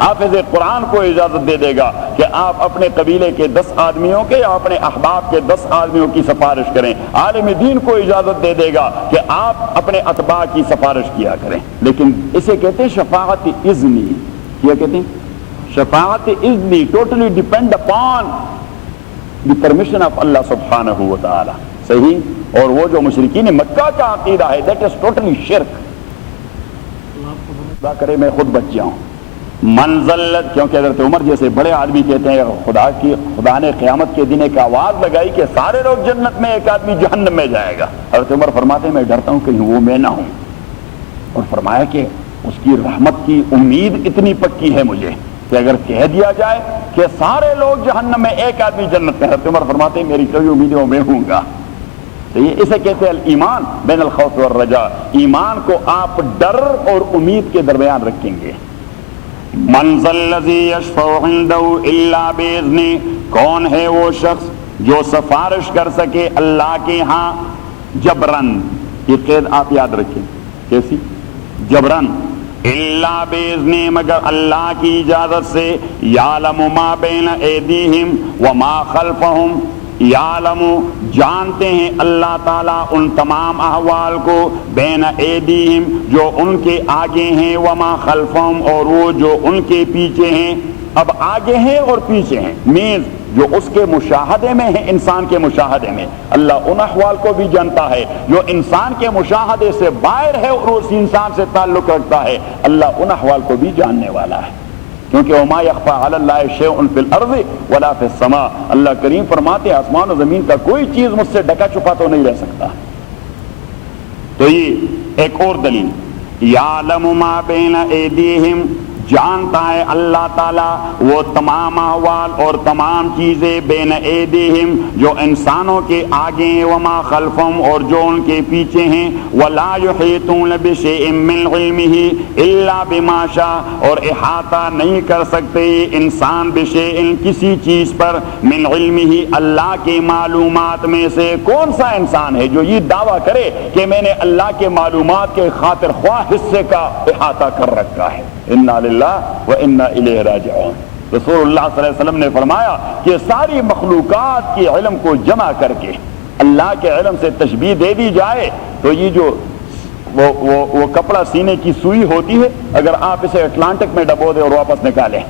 حافظ قرآن کو اجازت دے دے گا کہ آپ اپنے قبیلے کے 10 آدمیوں کے یا اپنے احباب کے 10 آدمیوں کی سفارش کریں. عالم دین کو اجازت دے دے گا کہ آپ اپنے اتباع کی سفارش کیا کریں. لیکن اسے کہتے ہیں شفاعت اذنی. کیا کہتے ہیں؟ شفاعت اذنی. Totally depend upon the permission of اللہ سبحانہ و تعالی. صحیح، اور وہ جو مشرکین مکہ کا عقیدہ ہے دیٹ از ٹوٹلی شرک. خدا کرے میں خود بچ جاؤں. منزل، کیونکہ حضرت عمر جیسے بڑے آدمی کہتے ہیں خدا نے قیامت کے دن ایک آواز لگائی کہ سارے لوگ جنت میں، ایک آدمی جہنم میں جائے گا. حضرت عمر فرماتے ہیں میں ڈرتا ہوں کہیں وہ میں نہ ہوں. اور فرمایا کہ اس کی رحمت کی امید اتنی پکی ہے مجھے کہ اگر کہہ دیا جائے کہ سارے لوگ جہنم میں، ایک آدمی جنت میں، حضرت عمر فرماتے ہیں میری کوئی امید ہو میں ہوں گا. اسے کہتے ہیں الایمان بین الخوف والرجاء. ایمان کو آپ ڈر اور امید کے درمیان رکھیں گے. من ذا الذی یشفع عنده الا باذنہ، کون ہے وہ شخص جو سفارش کر سکے اللہ کے ہاں جبرن. یہ قید آپ یاد رکھیں کیسی؟ جبرن. الا باذنہ، مگر اللہ کی اجازت سے. یعلم ما بین ایدیہم وما خلفہم، یعلم جانتے ہیں اللہ تعالیٰ ان تمام احوال کو، بین ایدیہم جو ان کے آگے ہیں، وما خلفہم اور وہ جو ان کے پیچھے ہیں. اب آگے ہیں اور پیچھے ہیں مینز جو اس کے مشاہدے میں ہیں، انسان کے مشاہدے میں. اللہ ان احوال کو بھی جانتا ہے جو انسان کے مشاہدے سے باہر ہے اور اس انسان سے تعلق رکھتا ہے. اللہ ان احوال کو بھی جاننے والا ہے، کیونکہ وما یخفی علی اللہ شیء فی الارض ولا فی السماء. اللہ کریم فرماتے ہیں آسمان و زمین کا کوئی چیز مجھ سے ڈکا چھپا تو نہیں رہ سکتا. تو یہ ایک اور دلیل، یعلم ما بین ایدیہم، جانتا ہے اللہ تعالیٰ وہ تمام احوال اور تمام چیزیں، بین ایدیہم جو انسانوں کے آگے ہیں، وما خلفہم اور جو ان کے پیچھے ہیں. ولا یحیطون بشیء من علمہ الا بما شاء، اور احاطہ نہیں کر سکتے انسان بشیء کسی چیز پر، من علمہ اللہ کے معلومات میں سے. کون سا انسان ہے جو یہ دعویٰ کرے کہ میں نے اللہ کے معلومات کے خاطر خواہ حصے کا احاطہ کر رکھا ہے؟ انا للہ و انا الیہ راجعون. رسول اللہ صلی اللہ علیہ وسلم نے فرمایا کہ ساری مخلوقات کے علم کو جمع کر کے اللہ کے علم سے تشبیہ دے دی جائے تو یہ جو وہ کپڑا سینے کی سوئی ہوتی ہے، اگر آپ اسے اٹلانٹک میں ڈبو دیں اور واپس نکالیں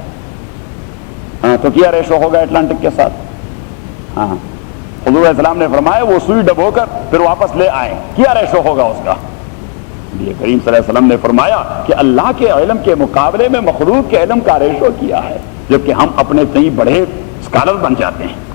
تو کیا ریشو ہوگا اٹلانٹک کے ساتھ؟ ہاں، حضور علیہ السلام نے فرمایا وہ سوئی ڈبو کر پھر واپس لے آئیں، کیا ریشو ہوگا اس کا؟ یہ کریم صلی اللہ علیہ وسلم نے فرمایا کہ اللہ کے علم کے مقابلے میں مخلوق کے علم کا ریشو کیا ہے، جبکہ ہم اپنے کئی بڑے اسکالر بن جاتے ہیں.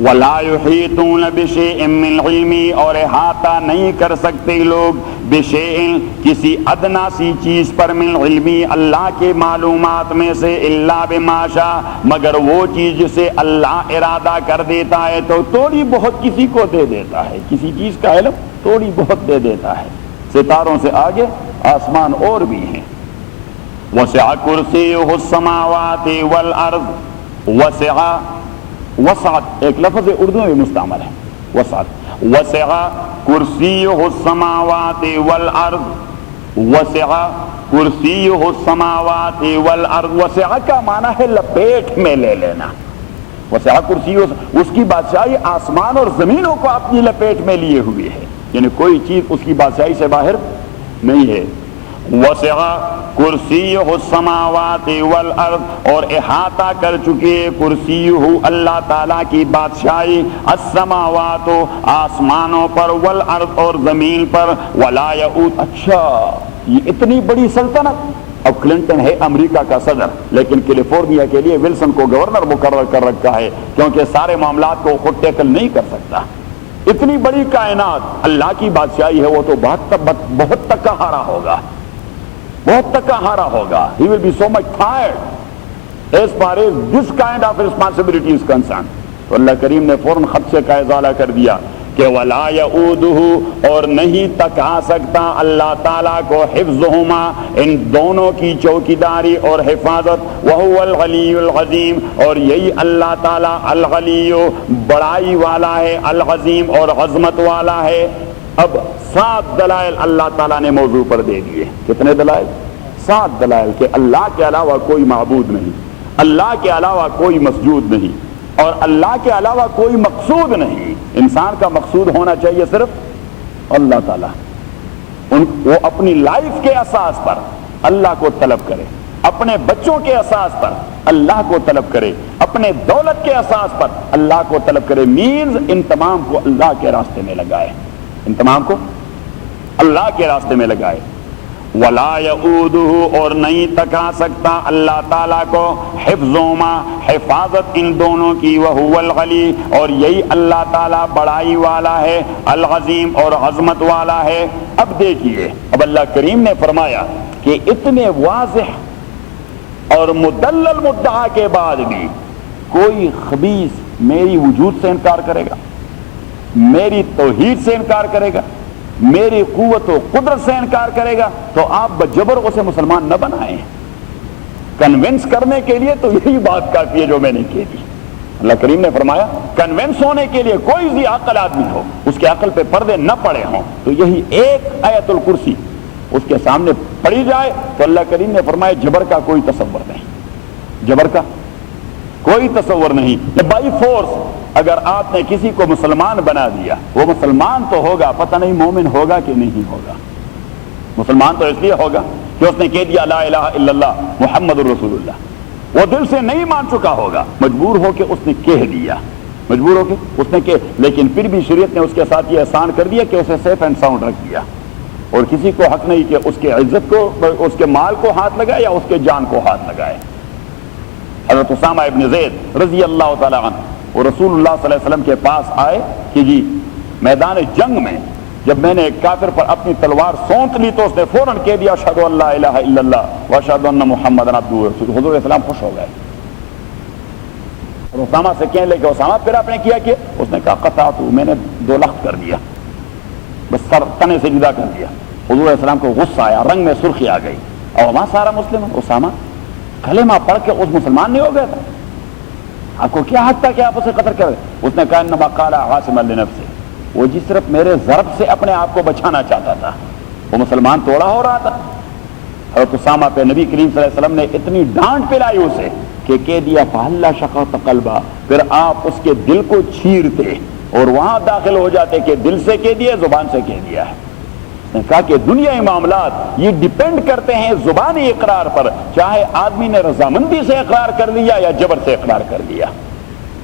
ولا یحیطون بشیء من علمی، اور احاطہ نہیں کر سکتے لوگ بشیء کسی ادنا سی چیز پر، من علمی اللہ کے معلومات میں سے، الا بما شاء مگر وہ چیز جسے اللہ ارادہ کر دیتا ہے تو تھوڑی بہت کسی کو دے دیتا ہے. کسی چیز کا علم تھوڑی بہت دے دیتا ہے. ستاروں سے آگے آسمان اور بھی ہیں. وسع کرسیہ السماوات والارض، وسع وسعت ایک لفظ اردو میں بھی مستعمل ہے، وسعت. وسع کرسیہ السماوات والارض، وسع کرسیہ السماوات والارض. وسع کا معنی ہے لپیٹ میں لے لینا. وسع کرسی، اس کی بادشاہی آسمان اور زمینوں کو اپنی لپیٹ میں لیے ہوئے ہے، یعنی کوئی چیز اس کی بادشاہی سے باہر نہیں ہے. وسع کرسیہ السماوات والارض، اور احاطہ کر چکے کرسیہ اللہ تعالیٰ کی بادشاہی، السماوات آسمانوں پر، والارض اور زمین پر. ولا یؤود، اچھا یہ اتنی بڑی سلطنت. اب کلنٹن ہے امریکہ کا صدر، لیکن کیلیفورنیا کے لیے ولسن کو گورنر مقرر کر رکھا ہے کیونکہ سارے معاملات کو خود ٹیکل نہیں کر سکتا. اتنی بڑی کائنات اللہ کی بادشاہی ہے، وہ تو بہت تکا ہارا ہوگا، بہت تکا ہارا ہوگا. He will be so much tired as far as this kind of responsibility is concerned. تو اللہ کریم نے فوراً خدشے کا ازالہ کر دیا کہ ولا یعودہ، اور نہیں تکا سکتا اللہ تعالیٰ کو حفظہما، ان دونوں کی چوکیداری اور حفاظت. وہو العلی العظیم، اور یہی اللہ تعالیٰ العلی بڑائی والا ہے، العظیم اور عظمت والا ہے. اب 7 دلائل اللہ تعالیٰ نے موضوع پر دے دیے. کتنے دلائل؟ 7 دلائل کہ اللہ کے علاوہ کوئی معبود نہیں، اللہ کے علاوہ کوئی مسجود نہیں، اور اللہ کے علاوہ کوئی مقصود نہیں. انسان کا مقصود ہونا چاہیے صرف اللہ تعالیٰ. وہ اپنی لائف کے اساس پر اللہ کو طلب کرے، اپنے بچوں کے اساس پر اللہ کو طلب کرے، اپنے دولت کے اساس پر اللہ کو طلب کرے، مینز ان تمام کو اللہ کے راستے میں لگائے، ان تمام کو اللہ کے راستے میں لگائے۔ ولا یعودہ، اور نہیں تکا سکتا اللہ تعالیٰ کو حفظہما، حفاظت ان دونوں کی، وہو العلی، اور یہی اللہ تعالیٰ بڑائی والا ہے، العظیم اور عظمت والا ہے۔ اب دیکھیے، اب اللہ کریم نے فرمایا کہ اتنے واضح اور مدلل مدعا کے بعد بھی کوئی خبیث میری وجود سے انکار کرے گا، میری توحید سے انکار کرے گا، میری قوت و قدرت سے انکار کرے گا، تو آپ بجبر اسے مسلمان نہ بنائیں۔ کنونس کرنے کے لیے تو یہی بات کافی ہے جو میں نے کہی دی۔ اللہ کریم نے فرمایا کنونس ہونے کے لیے کوئی ذی عقل آدمی ہو، اس کے عقل پہ پردے نہ پڑے ہوں، تو یہی ایک آیت الکرسی اس کے سامنے پڑھی جائے تو اللہ کریم نے فرمایا جبر کا کوئی تصور نہیں، جبر کا کوئی تصور نہیں۔ بائی فورس اگر آپ نے کسی کو مسلمان بنا دیا، وہ مسلمان تو ہوگا، پتہ نہیں مومن ہوگا کہ نہیں ہوگا۔ مسلمان تو اس لیے ہوگا کہ اس نے کہہ دیا لا الہ الا اللہ محمد الرسول اللہ، وہ دل سے نہیں مان چکا ہوگا، مجبور ہو کے اس نے کہہ دیا، مجبور ہو کے اس نے کہہ، لیکن پھر بھی شریعت نے اس کے ساتھ یہ احسان کر دیا کہ اسے سیف اینڈ ساؤنڈ رکھ دیا، اور کسی کو حق نہیں کہ اس کے عزت کو، اس کے مال کو ہاتھ لگائے یا اس کے جان کو ہاتھ لگائے۔ حضرت اسامہ ابن زید رضی اللہ تعالی عنہ وہ رسول اللہ صلی اللہ علیہ وسلم کے پاس آئے کہ جی میدان جنگ میں جب میں نے ایک کافر پر اپنی تلوار سونت لی تو اس نے فوراً کہہ دیا اشہد ان لا الہ الا اللہ واشہد ان محمدا عبدہ ورسولہ۔ حضور علیہ السلام خوش ہو گئے اور اسامہ سے کہنے لگے اسامہ پھر آپ نے کیا کہ اس نے کہا قطعت، میں نے 2 لخت کر دیا، بس سر تنے سے جدا کر دیا۔ حضور علیہ السلام کو غصہ آیا، رنگ میں سرخی آ گئی، اور وہاں سارا مسلم اسامہ کلمہ پڑھ کے اس مسلمان نہیں ہو گیا تھا، آپ کو کیا حق تھا کہ آپ اسے قتل کریں؟ اس نے کہا انما قال عاصما لنفسه، وہ جس صرف میرے ضرب سے اپنے آپ کو بچانا چاہتا تھا، وہ مسلمان توڑا ہو رہا تھا۔ حضرت اسامہ پہ نبی کریم صلی اللہ علیہ وسلم نے اتنی ڈانٹ پلائی اسے کہ کہہ دیا فَهَلَّا شَقَقْتَ قَلْبَهُ، پھر آپ اس کے دل کو چیرتے اور وہاں داخل ہو جاتے کہ دل سے کہہ دیا زبان سے کہہ دیا ہے۔ نے کہا کہ دنیائی معاملات یہ ڈیپینڈ کرتے ہیں زبانی اقرار پر، چاہے آدمی نے رضامندی سے اقرار کر لیا یا جبر سے اقرار کر لیا،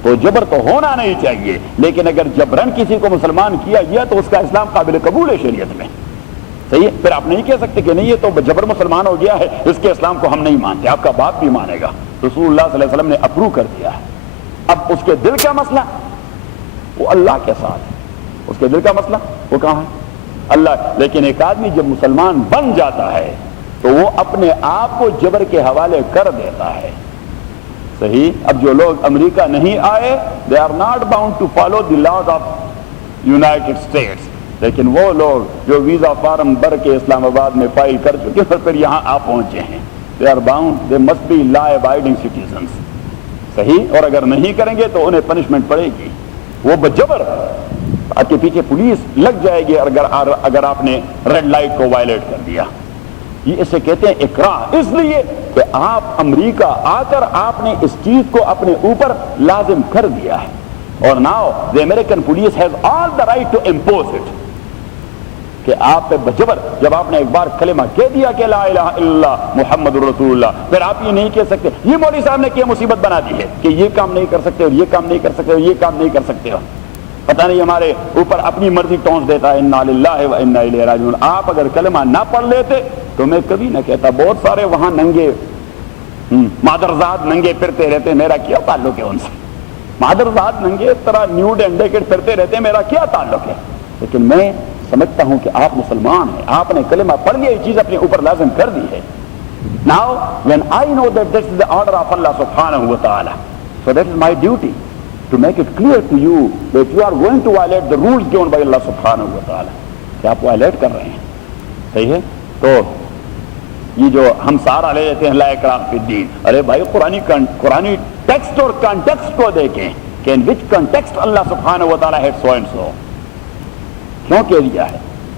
تو جبر تو ہونا نہیں چاہیے، لیکن اگر جبرن کسی کو مسلمان کیا گیا تو اس کا اسلام قابل قبول ہے شریعت میں، صحیح ہے؟ پھر آپ نہیں کہہ سکتے کہ نہیں یہ تو جبر مسلمان ہو گیا ہے، اس کے اسلام کو ہم نہیں مانتے، آپ کا باپ بھی مانے گا۔ رسول اللہ صلی اللہ علیہ وسلم نے اپروو کر دیا ہے۔ اب اس کے دل کا مسئلہ وہ اللہ کے ساتھ ہے، اس کے دل کا مسئلہ وہ کہاں ہے؟ اللہ۔ لیکن ایک آدمی جب مسلمان بن جاتا ہے تو وہ اپنے آپ کو جبر کے حوالے کر دیتا ہے، صحیح۔ اب جو لوگ امریکہ نہیں آئے they are not bound to follow the laws of United States، لیکن وہ لوگ جو ویزا فارم بھر کے اسلام آباد میں فائل کر چکے اور پھر یہاں آ پہنچے ہیں they are bound، they must be law abiding citizens، صحیح۔ اور اگر نہیں کریں گے تو انہیں پنشمنٹ پڑے گی، وہ بجبر آپ کے پیچھے پولیس لگ جائے گی اگر آپ نے ریڈ لائٹ کو وائلیٹ کر دیا۔ یہ اسے کہتے ہیں اکراہ، اس لیے کہ آپ امریکہ آ کر آپ نے اس چیز کو اپنے اوپر لازم کر دیا ہے، اور now the American police has all the right to impose it، کہ آپ پہ بجبر جب آپ نے ایک بار کلمہ کہہ دیا کہ لا الہ الا اللہ محمد رسول اللہ، پھر آپ یہ نہیں کہہ سکتے یہ مولوی صاحب نے کیا مصیبت بنا دی ہے کہ یہ کام نہیں کر سکتے اور یہ کام نہیں کر سکتے اور یہ کام نہیں کر سکتے ہو، پتہ نہیں ہمارے اوپر اپنی مرضی ٹونس دیتا ہے، انا للہ و انا الیہ راجعون۔ آپ اگر کلمہ نہ پڑھ لیتے تو میں کبھی نہ کہتا، بہت سارے وہاں ننگے مادرزاد ننگے پھرتے رہتے، میرا کیا تعلق ہے ان سے؟ مادرزاد ننگے اس طرح نیوڈ اینڈ نیکڈ پھرتے رہتے، میرا کیا تعلق ہے؟ لیکن میں سمجھتا ہوں کہ آپ مسلمان ہیں، آپ نے کلمہ پڑھ لیا، یہ چیز اپنے اوپر لازم کر دی ہے۔ Now when I know that this is the order of Allah subhanahu wa ta'ala, so that is my duty to make it clear to you that you are going to violate the rules given by Allah subhanahu wa ta'ala، کہ آپ wallet کر رہے ہیں، صحیح ہے۔ تو یہ جو ہم سارا لے لیتے ہیں لا اکراہ فی الدین، ارے بھائی قرآنی ٹیکسٹ اور کانٹیکسٹ کو دیکھیں کہ ان وچ کانٹیکسٹ اللہ سبحانہ و تعالیٰ ہے سو اینڈ سو، کیوں کہہ دیا ہے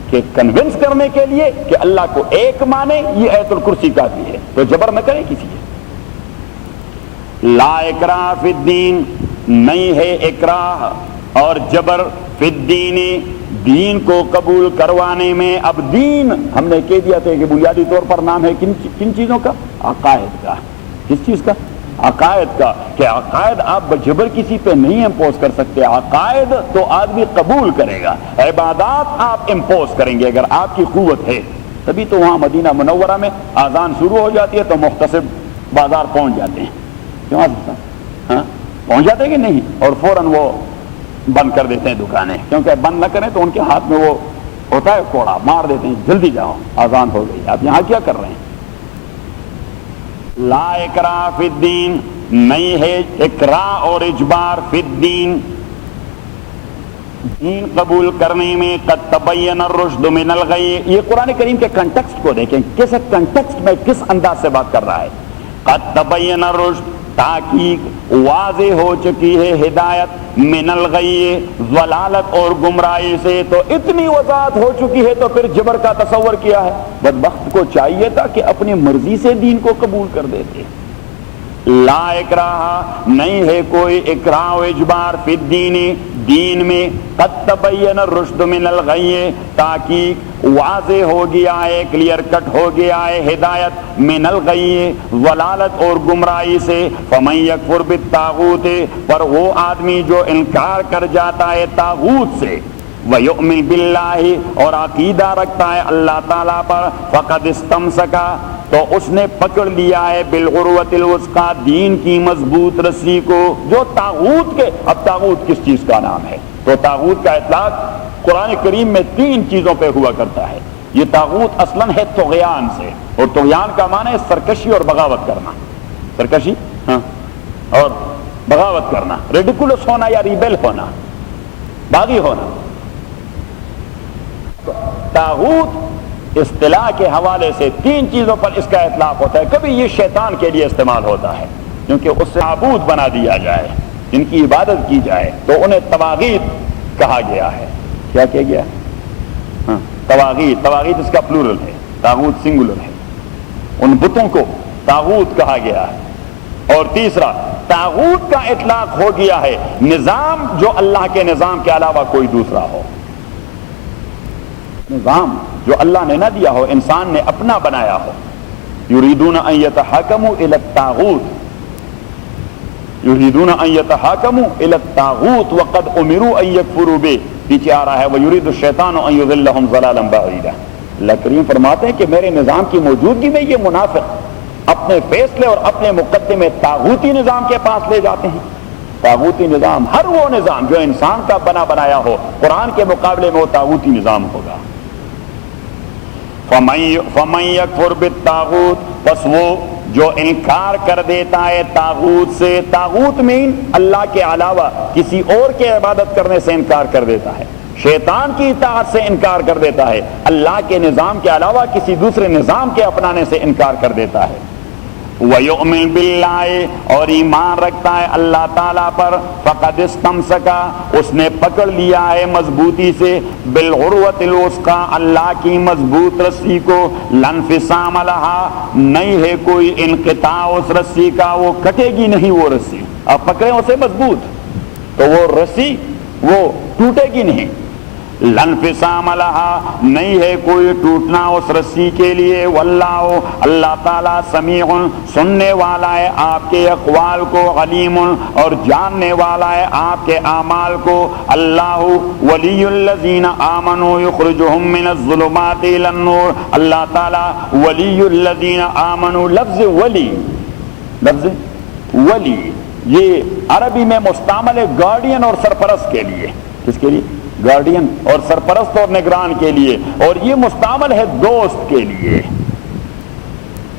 کہ کنونس کرنے کے لیے کہ اللہ کو ایک مانے، یہ آیت الکرسی کافی ہے، تو جبر نہ کرے کسی کے۔ لا اکراہ فی الدین، نہیں ہے اکراہ اور جبر فی الدین، دین کو قبول کروانے میں۔ اب دین ہم نے کہہ دیا تھا کہ بنیادی طور پر نام ہے کن چیزوں کا؟ عقائد کا۔ کس چیز کا؟ عقائد کا کہ عقائد آپ بجبر کسی پہ نہیں امپوز کر سکتے. عقائد تو آدمی قبول کرے گا, عبادات آپ امپوز کریں گے اگر آپ کی قوت ہے. تبھی تو وہاں مدینہ منورہ میں اذان شروع ہو جاتی ہے تو محتسب بازار پہنچ جاتے ہیں. کیوں ہاں پہنچ جاتے ہیں کہ نہیں, اور فوراً وہ بند کر دیتے ہیں دکانیں, کیونکہ بند نہ کریں تو ان کے ہاتھ میں وہ ہوتا ہے کوڑا, مار دیتے ہیں جلدی جاؤ اذان ہو گئی. آپ یہاں کیا کر رہے ہیں؟ لا اکراہ فی الدین, نہیں ہے اکراہ اور اجبار فی الدین, دین قبول کرنے میں. قد تبین الرشد من الغی, یہ قرآن کریم کے کنٹیکسٹ کو دیکھیں, کس کنٹیکسٹ میں کس انداز سے بات کر رہا ہے. قد تبین الرشد, تحقیق واضح ہو چکی ہے ہدایت, من الغی ضلالت اور گمراہی سے. تو اتنی وضاحت ہو چکی ہے تو پھر جبر کا تصور کیا ہے؟ بدبخت کو چاہیے تھا کہ اپنی مرضی سے دین کو قبول کر دیتے. لا اکراہ, نہیں ہے کوئی اکراہ و اجبار فی الدین, دین میں. قد تبین الرشد من الغی, تحقیق واضح ہو گیا ہے, کلیئر کٹ ہو گیا ہے ہدایت, من الغی ضلالت اور گمراہی سے. فمن یکفر بالطاغوت, پر وہ آدمی جو انکار کر جاتا ہے طاغوت سے, وَيُؤْمِنْ بِاللَّهِ, اور عقیدہ رکھتا ہے اللہ تعالیٰ پر, فقد استمسکا, تو اس نے پکڑ لیا ہے بالعروۃ الوثقی, دین کی مضبوط رسی کو. جو طاغوت کے, اب طاغوت کس چیز کا نام ہے؟ تو طاغوت کا اطلاق قرآن کریم میں 3 چیزوں پہ ہوا کرتا ہے. یہ طاغوت اصلاً ہے طغیان سے, اور طغیان کا معنی ہے سرکشی اور بغاوت کرنا. سرکشی ہاں اور بغاوت کرنا, ریڈیکولس ہونا یا ریبیل ہونا, باغی ہونا. طاغوت اصطلاح کے حوالے سے 3 چیزوں پر اس کا اطلاق ہوتا ہے. کبھی یہ شیطان کے لیے استعمال ہوتا ہے کیونکہ اس سے معبود بنا دیا جائے, جن کی عبادت کی جائے, تو انہیں طواغیت کہا گیا ہے. کیا کیا گیا؟ ہاں طواغیت. طواغیت اس کا پلورل ہے, طاغوت سنگولر ہے. ان بتوں کو طاغوت کہا گیا ہے. اور تیسرا, طاغوت کا اطلاق ہو گیا ہے نظام جو اللہ کے نظام کے علاوہ کوئی دوسرا ہو. نظام جو اللہ نے نہ دیا ہو, انسان نے اپنا بنایا ہو. یریدون ان یتحاکموا الی الطاغوت, یریدون ان یتحاکموا الی الطاغوت وقد امروا ان یکفروا بہ. پیچھے آ رہا ہے ویرید الشیطان ان یضلهم ضلالا بعیدا. اللہ کریم فرماتے ہیں کہ میرے نظام کی موجودگی میں یہ منافق اپنے فیصلے اور اپنے مقدمے طاغوتی نظام کے پاس لے جاتے ہیں. طاغوتی نظام, ہر وہ نظام جو انسان کا بنا بنایا ہو, قرآن کے مقابلے میں وہ طاغوتی نظام ہوگا. فَمَن يَكْفُرْ بِالطَّاغُوتِ, پس وہ جو انکار کر دیتا ہے طاغوت سے. طاغوت میں اللہ کے علاوہ کسی اور کے عبادت کرنے سے انکار کر دیتا ہے, شیطان کی اطاعت سے انکار کر دیتا ہے, اللہ کے نظام کے علاوہ کسی دوسرے نظام کے اپنانے سے انکار کر دیتا ہے. وَيُؤْمِنْ بِاللَّهِ, اور ایمان رکھتا ہے اللہ تعالیٰ پر, فَقَدْ اسْتَمْسَكَ, اس نے پکڑ لیا ہے مضبوطی سے, بِالْعُرْوَةِ الْوُثْقَىٰ, اللہ کی مضبوط رسی کو. لَا انْفِصَامَ لَهَا, نہیں ہے کوئی انقطاع اس رسی کا, وہ کٹے گی نہیں وہ رسی. آپ پکڑیں اسے مضبوط تو وہ رسی وہ ٹوٹے گی نہیں. لَا انْفِصَامَ لَهَا, نہیں ہے کوئی ٹوٹنا اس رسی کے لیے. واللہ, اللہ تعالیٰ سمیع, سننے والا ہے آپ کے اقوال کو, علیم, اور جاننے والا ہے آپ کے اعمال کو. اللہ ولی الذین آمنوا یخرجہم من الظلمات الی النور, اللہ تعالیٰ ولی الذین آمنوا. لفظ ولی, لفظ ولی یہ عربی میں مستعمل ہے گارڈین اور سرپرست کے لیے. کس کے لیے؟ گارڈین اور سرپرست اور نگران کے لیے. اور یہ مستعمل ہے دوست کے لیے,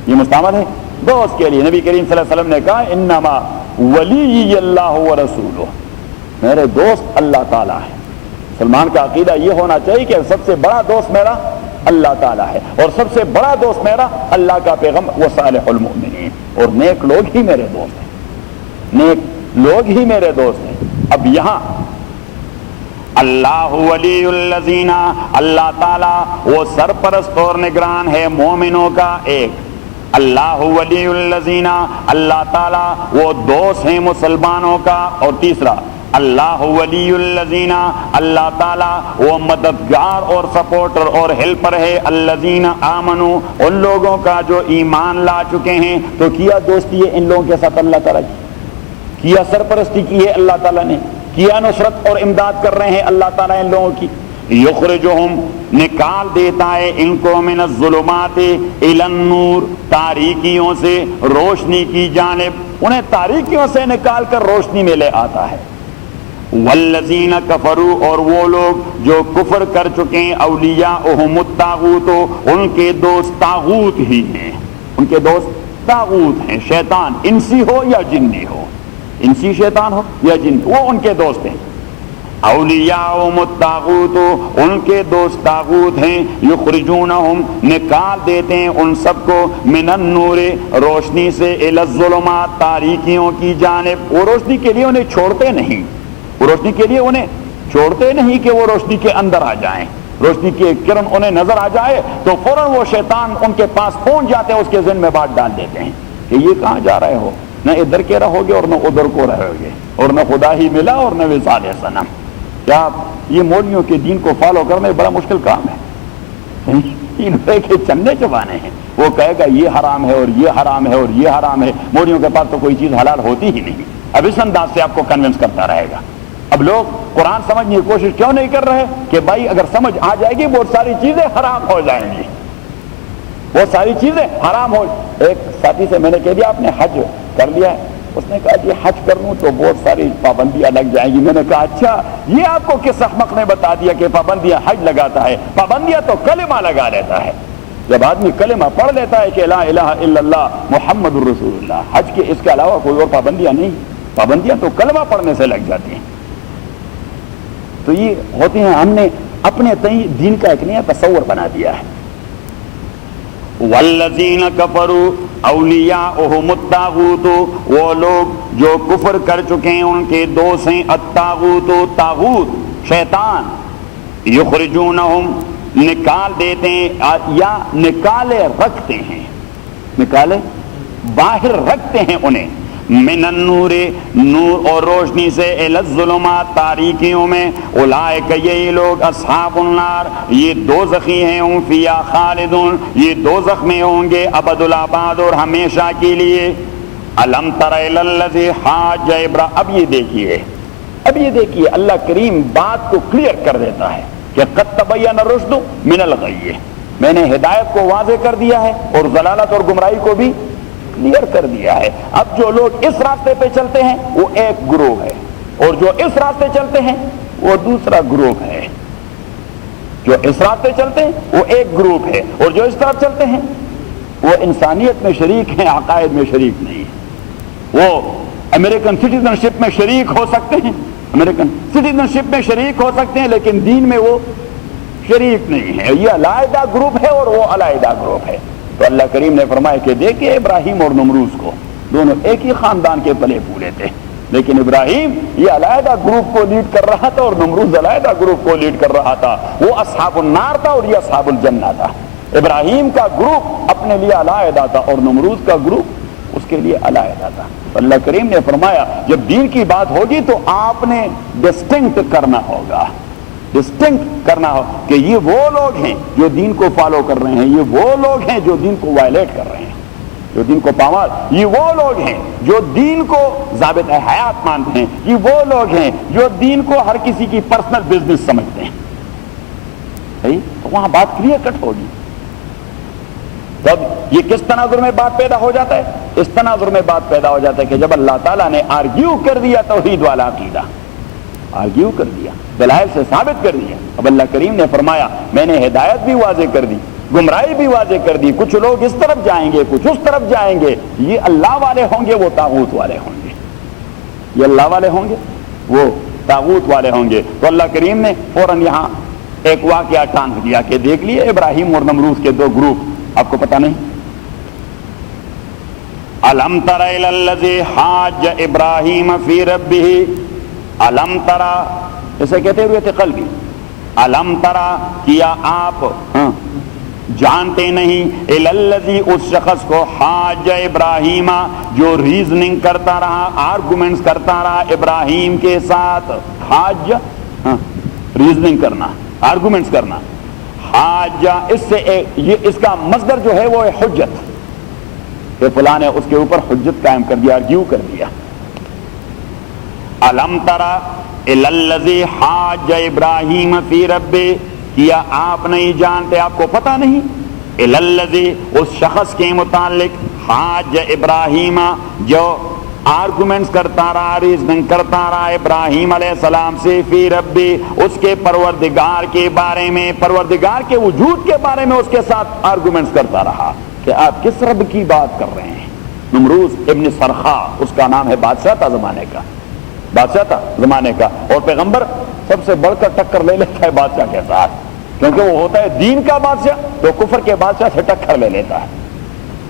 یہ مستعمل ہے دوست کے لیے. نبی کریم صلی اللہ علیہ وسلم نے کہا انما ولی اللہ ورسولہ, میرے دوست اللہ تعالیٰ ہے. سلمان کا عقیدہ یہ ہونا چاہیے کہ سب سے بڑا دوست میرا اللہ تعالیٰ ہے, اور سب سے بڑا دوست میرا اللہ کا پیغمبر وصالح المؤمنین, اور نیک لوگ ہی میرے دوست ہیں, نیک لوگ ہی میرے دوست ہیں. اب یہاں اللہ ولی الذین, اللہ تعالیٰ وہ سرپرست اور نگران ہے مومنوں کا. ایک اللہ ولی الذین, اللہ تعالیٰ وہ دوست ہیں مسلمانوں کا. اور تیسرا اللہ ولی الذین، اللہ تعالیٰ وہ مددگار اور سپورٹر اور ہیلپر ہے، الذین آمنوا، ان لوگوں کا جو ایمان لا چکے ہیں۔ تو کیا دوستی ہے ان لوگوں کے ساتھ اللہ تعالیٰ کی، کیا سرپرستی کی ہے اللہ تعالیٰ نے، کیا نصرت اور امداد کر رہے ہیں اللہ تعالیٰ ان لوگوں کی۔ یخرجہم، نکال دیتا ہے ان کو، من الظلمات الی النور، تاریکیوں سے روشنی کی جانب، انہیں تاریکیوں سے نکال کر روشنی میں لے آتا ہے۔ والذین کفروا، اور وہ لوگ جو کفر کر چکے ہیں، اولیاءہم الطاغوت، ان کے دوست طاغوت ہی ہیں، ان کے دوست طاغوت ہیں، شیطان انسی ہو یا جنی ہو، انسی شیطان ہو یا جن، وہ ان کے دوست ہیں۔ اولیاءہم الطاغوت، ان کے دوست طاغوت ہیں، یخرجونہم، نکال دیتے ہیں ان سب کو، من النور، روشنی سے، الی الظلمات، تاریکیوں کی جانب، وہ روشنی کے لیے انہیں چھوڑتے نہیں، وہ روشنی کے لیے انہیں چھوڑتے نہیں کہ وہ روشنی کے اندر آ جائیں، روشنی کی ایک کرن انہیں نظر آ جائے تو فوراً وہ شیطان ان کے پاس پہنچ جاتے ہیں، اس کے ذہن میں بات ڈال دیتے ہیں کہ یہ کہاں جا رہے ہو، نہ ادھر کے رہو گے اور نہ ادھر کو رہو گے، اور نہ خدا ہی ملا اور نہ وصال صنم۔ کیا یہ مولویوں کے دین کو فالو کرنا بڑا مشکل کام ہے، ان کے چندے چبانے ہیں، وہ کہے گا یہ حرام ہے اور یہ حرام ہے اور یہ حرام ہے، مولویوں کے پاس تو کوئی چیز حلال ہوتی ہی نہیں، اب اس انداز سے آپ کو کنونس کرتا رہے گا۔ اب لوگ قرآن سمجھنے کی کوشش کیوں نہیں کر رہے کہ بھائی اگر سمجھ آ جائے گی بہت ساری چیزیں حرام ہو جائیں گی، بہت ساری چیزیں حرام ہو۔ ایک ساتھی سے میں نے کہہ دیا آپ نے حج کر لیا ہے، اس نے کہا جی حج کر لوں تو بہت ساری پابندیاں لگ جائیں گی۔ میں نے کہا اچھا یہ آپ کو کس احمق نے بتا دیا کہ پابندیاں حج لگاتا ہے؟ پابندیاں تو کلمہ لگا لیتا ہے، جب آدمی کلمہ پڑھ لیتا ہے کہ لا الہ الا اللہ محمد الرسول اللہ، حج کے اس کے علاوہ کوئی اور پابندیاں نہیں، پابندیاں تو کلمہ پڑھنے سے لگ جاتی ہیں۔ تو یہ ہوتے ہیں، ہم نے اپنے تئیں دین کا ایک نیا تصور بنا دیا ہے۔ والذین کفروا اولیاءہم الطاغوت، وہ لوگ جو کفر کر چکے ہیں ان کے دوست ہیں الطاغوت، طاغوت شیطان، یخرجونہم، نکال دیتے ہیں یا نکالے رکھتے ہیں، نکالے باہر رکھتے ہیں انہیں، من النور، نور اور روشنی سے، الی الظلمات، تاریکیوں میں، اولئک، یہی لوگ، اصحاب النار، یہ دوزخی ہیں، ہم فیہا خالدون، یہ دوزخ میں ہوں گے ابد الآباد اور ہمیشہ کے لیے۔ الم تر الی الذی حاج ابراہیم، اب یہ دیکھیے اللہ کریم بات کو کلیئر کر دیتا ہے کہ قد تبین الرشد من الغی، میں نے ہدایت کو واضح کر دیا ہے اور ضلالت اور گمراہی کو بھی کلیئر کر دیا ہے۔ اب جو لوگ اس راستے پہ چلتے ہیں وہ ایک گروہ ہے، اور جو اس راستے چلتے ہیں وہ دوسرا گروپ ہے۔ جو اس راستے چلتے ہیں وہ ایک گروپ ہے، اور جو اس طرف چلتے ہیں وہ انسانیت میں شریک ہیں، عقائد میں شریک نہیں ہیں۔ وہ امریکن سٹیزن شپ میں شریک ہو سکتے ہیں، امریکن سٹیزن شپ میں شریک ہو سکتے ہیں، لیکن دین میں وہ شریک نہیں ہے۔ یہ علیحدہ گروپ ہے اور وہ علیحدہ گروپ ہے۔ تو اللہ کریم نے فرمایا کہ دیکھیے ابراہیم اور نمروز کو، دونوں ایک ہی خاندان کے پلے پھولے تھے، لیکن ابراہیم یہ علیحدہ گروپ کو لیڈ کر رہا تھا اور نمروز علیحدہ گروپ کو لیڈ کر رہا تھا۔ وہ اصحاب النار تھا اور یہ اصحاب الجنہ تھا۔ ابراہیم کا گروپ اپنے لیے علیحدہ تھا اور نمروز کا گروپ اس کے لیے علیحدہ تھا۔ اللہ کریم نے فرمایا جب دین کی بات ہوگی تو آپ نے ڈسٹنکٹ کرنا ہوگا، ڈسٹنکٹ کرنا ہو کہ یہ وہ لوگ ہیں جو دین کو فالو کر رہے ہیں، یہ وہ لوگ ہیں جو دین کو وائلیٹ کر رہے ہیں، جو دین کو پامال، یہ وہ لوگ ہیں جو دین کو ضابطہ حیات مانتے ہیں، یہ وہ لوگ ہیں جو دین کو ہر کسی کی پرسنل بزنس سمجھتے ہیں۔ تو وہاں بات کلیئر کٹ ہوگی۔ تب یہ کس تناظر میں بات پیدا ہو جاتا ہے؟ اس تناظر میں بات پیدا ہو جاتا ہے کہ جب اللہ تعالیٰ نے آرگیو کر دیا توحید والا عقیدہ، آرگیو کر دیا، دلائل سے ثابت کر دیا، اب اللہ کریم نے فرمایا میں نے ہدایت بھی واضح کر دی، گمراہی بھی واضح کر دی، کچھ لوگ اس طرف جائیں گے کچھ اس طرف جائیں گے، یہ اللہ والے ہوں گے وہ طاغوت والے ہوں گے، یہ اللہ والے ہوں گے وہ طاغوت والے ہوں گے۔ تو اللہ کریم نے فوراً یہاں ایک واقعہ ٹانک دیا کہ دیکھ لیے ابراہیم اور نمرود کے دو گروپ، آپ کو پتہ نہیں؟ الم تر الی الذی حاج ابراہیم فی ربہ، الم ترا اسے کہتے ہوئے تھے قلبی، الم ترا کیا آپ، جانتے نہیں الذی اس شخص کو حاج ابراہیم جو ریزننگ کرتا رہا آرگومنٹس کرتا رہا ابراہیم کے ساتھ. حاج ریزننگ کرنا آرگومنٹس کرنا. حاج اس سے یہ اس کا مصدر جو ہے وہ حجت کہ فلاں نے اس کے اوپر حجت قائم کر دیا آرگیو کر دیا. الم ترى الى الذی حاج ابراہیم فی ربہ کیا آپ نہیں جانتے آپ کو پتہ نہیں الى الذی اس شخص کے متعلق حاج ابراہیم جو آرگومنٹس کرتا رہا ریزننگ کرتا رہا ابراہیم علیہ السلام سے فی ربی اس کے پروردگار کے بارے میں پروردگار کے وجود کے بارے میں اس کے ساتھ آرگومنٹس کرتا رہا کہ آپ کس رب کی بات کر رہے ہیں. نمروز ابن سرخا اس کا نام ہے بادشاہ تھا زمانے کا بادشاہ تھا زمانے کا اور پیغمبر سب سے بڑھ کر ٹکر لے لیتا ہے بادشاہ کے ساتھ کیونکہ وہ ہوتا ہے دین کا بادشاہ تو کفر کے بادشاہ سے ٹکر لے لیتا ہے.